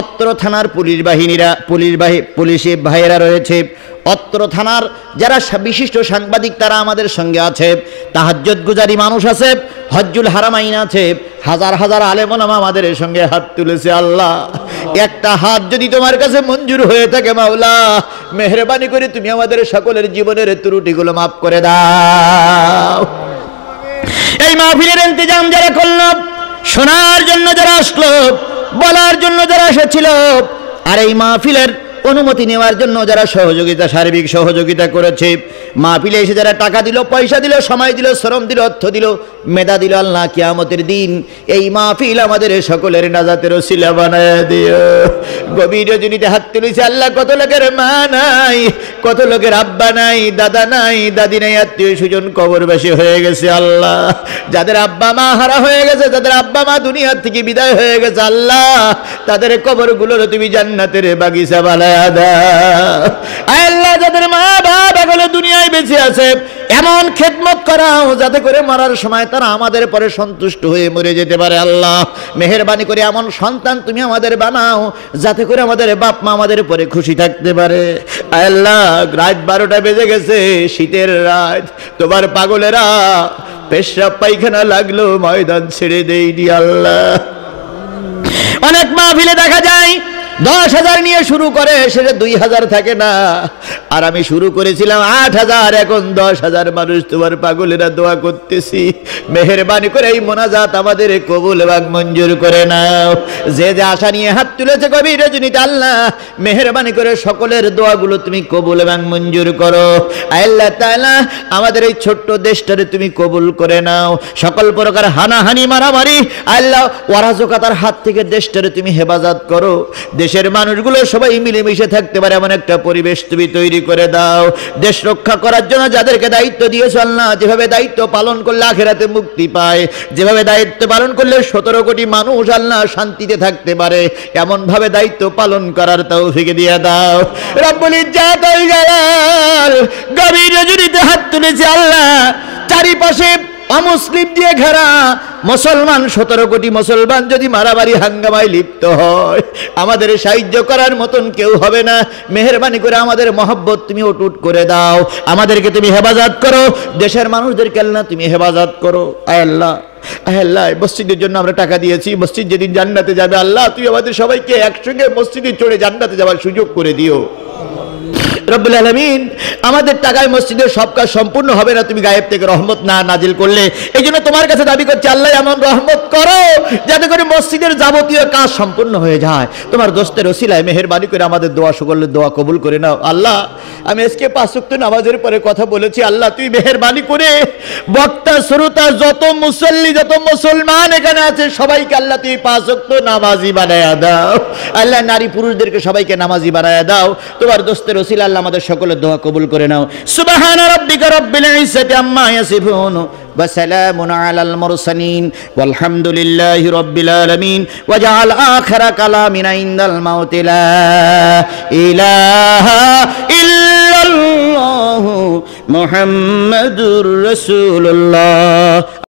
অত্র থানার পুলিশ ভাইয়েরা রয়েছে, অত্র থানার যারা বিশিষ্ট সাংবাদিক তারা আমাদের সঙ্গে আছে, তাহাজ্জুদ গুজারি মানুষ আছে, হজ্জুল হারামাইন আছে, হাজার হাজার আলেম ওলামা আমাদের সঙ্গে হাত তুলেছে। আল্লাহ, একটা হাত যদি তোমার কাছে মঞ্জুর হয়ে থাকে মাওলা, মেহেরবানি করে তুমি আমাদের সকলের জীবনের ত্রুটিগুলো মাফ করে দাও। এই মাহফিলের ইন্তজাম যারা করলো, শোনার জন্য যারা আসলো, বলার জন্য যারা এসেছিল, আর এই মাহফিলের অনুমতি নেওয়ার জন্য যারা সার্বিক সহযোগিতা করেছে, মাহফিলে এসে যারা টাকা দিল, পয়সা দিল, সময় দিল, শ্রম দিল, অর্থ দিল, মেধা দিল, আল্লাহ কিয়ামতের দিন এই মাহফিল আমাদের সকলের নাজাতের ওসিলা বানায় দিও। গভীর রজনীতে হাত তুলেছে আল্লাহ, কত লোকের মা নাই, কত লোকের আব্বা নাই, দাদা নাই, দাদি নাই, আত্মীয় স্বজন কবরবাসী হয়ে গেছে। আল্লাহ, যাদের আব্বা মা হারা হয়ে গেছে, যাদের আব্বা মা দুনিয়ার থেকে বিদায় হয়ে গেছে, আল্লাহ তাদের কবরগুলোর তুমি জান্নাতের বাগিচা বানায় বানায়া দাও। আয় আল্লাহ, যাদের মা বাবা এখনো দুনিয়ায় বেঁচে আছে, এমন খেদমত করাও যাতে করে মরার সময় তারা আমাদের পরে সন্তুষ্ট হয়ে মরে যেতে পারে। আল্লাহ, মেহেরবানি করে এমন সন্তান তুমি আমাদের বানাও যাতে করে আমাদের বাপ মা আমাদের পরে খুশি থাকতে পারে। আয় আল্লাহ, রাত 12টা বেজে গেছে, শীতের রাত, তোমার পাগলেরা পেশাব পায়খানা লাগলো, ময়দান ছেড়ে দেইনি। আল্লাহ, অনেক মাহফিলে দেখা যায় 10,000 নিয়ে শুরু করে, সেটা 2,000 থাকে না। আর আমি শুরু করেছিলাম 8,000, এখন 10,000 মানুষ তোমার পাগলেরা দোয়া করতেছি। মেহেরবানি করে এই মোনাজাত আমাদের কবুল এবং মঞ্জুর করে নাও। যে যে আশা নিয়ে হাত তুলেছে গভীর রজনীতে, আল্লাহ মেহেরবানি করে সকলের দোয়াগুলো তুমি কবুল এবং মঞ্জুর করো। আল্লাহ তাআলা, আমাদের এই ছোট্ট দেশটারে তুমি কবুল করে নাও। সকল প্রকার হানাহানি, মারামারি, আল্লাহ অরাজকতার হাত থেকে দেশটারে তুমি হেফাজত করো। দেশের মানুষগুলো সবাই মিলেমিশে থাকতে পারে এমন একটা পরিবেশ তুমি তৈরি করে দাও। দেশ রক্ষা করার জন্য যাদেরকে দায়িত্ব দিয়েছো আল্লাহ, যেভাবে দায়িত্ব পালন করলে আখিরাতে মুক্তি পায়, যেভাবে দায়িত্ব পালন করলে 17 কোটি মানুষ আল্লাহ শান্তিতে থাকতে পারে, এমন ভাবে দায়িত্ব পালন করার তৌফিক দিয়ে দাও। রব্বুল ইজ্জাত ওয়াল জালাল, গভীর রজনীতে হাত তুলেছে আল্লাহ, চারিপাশে অমুসলিম দিয়ে ঘেরা, মুসলমান 17 কোটি মুসলমান যদি মারামারি হাঙ্গামায় লিপ্ত হয়, আমাদের সাহায্য করার মতন কেউ হবে না। মেহেরবানি করে আমাদের মহব্বত তুমি অটুট করে দাও, আমাদেরকে তুমি হেফাজত করো, দেশের মানুষদেরকে আল্লাহ তুমি হেফাজত করো। আয় আল্লাহ, আয় আল্লাহ, মসজিদের জন্য আমরা টাকা দিয়েছি, মসজিদ যেদিন জান্নাতে যাবে আল্লাহ তুমি আমাদের সবাইকে একসঙ্গে মসজিদে চড়ে জান্নাতে যাওয়ার সুযোগ করে দিও। রব্বুল আলামিন, আমাদের টাকায় মসজিদের সব কাজ সম্পূর্ণ হবে না তুমি গায়েব থেকে রহমত না নাজিল করলে। এই জন্য তোমার কাছে দাবি করছি আল্লাহ এমন রহমত করো যাতে করে মসজিদের যাবতীয় কাজ সম্পূর্ণ হয়ে যায়। তোমার দোস্তের ওসিলায় মেহেরবানি করে আমাদের দোয়া, সকলের দোয়া কবুল করে নাও। আল্লাহ, আমি আজকে 5 ওয়াক্ত নামাজের পরে কথা বলেছি, আল্লাহ তুই মেহেরবানি করে বক্তা শ্রোতা যত মুসল্লি যত মুসলমান এখানে আছে সবাইকে আল্লাহ তুই 5 ওয়াক্ত নামাজি বানায়া দাও। আল্লাহ, নারী পুরুষদেরকে সবাইকে নামাজি বানায়া দাও। তোমার দোস্তের ওসিলা আল্লাহ আমাদের সকলের দোয়া কবুল করে নাও। সুবহানা রাব্বিকা রাব্বিল ইজ্জাতি আম্মা ইয়াসিফুন ওয়া সালামুন আলাল মুরসালিন ওয়ালহামদুলিল্লাহি রাব্বিল আলামিন ওয়াজআল আখিরা কালামিনা ইনদাল মাউতি লা ইলাহা ইল্লাল্লাহু মুহাম্মাদুর রাসূলুল্লাহ।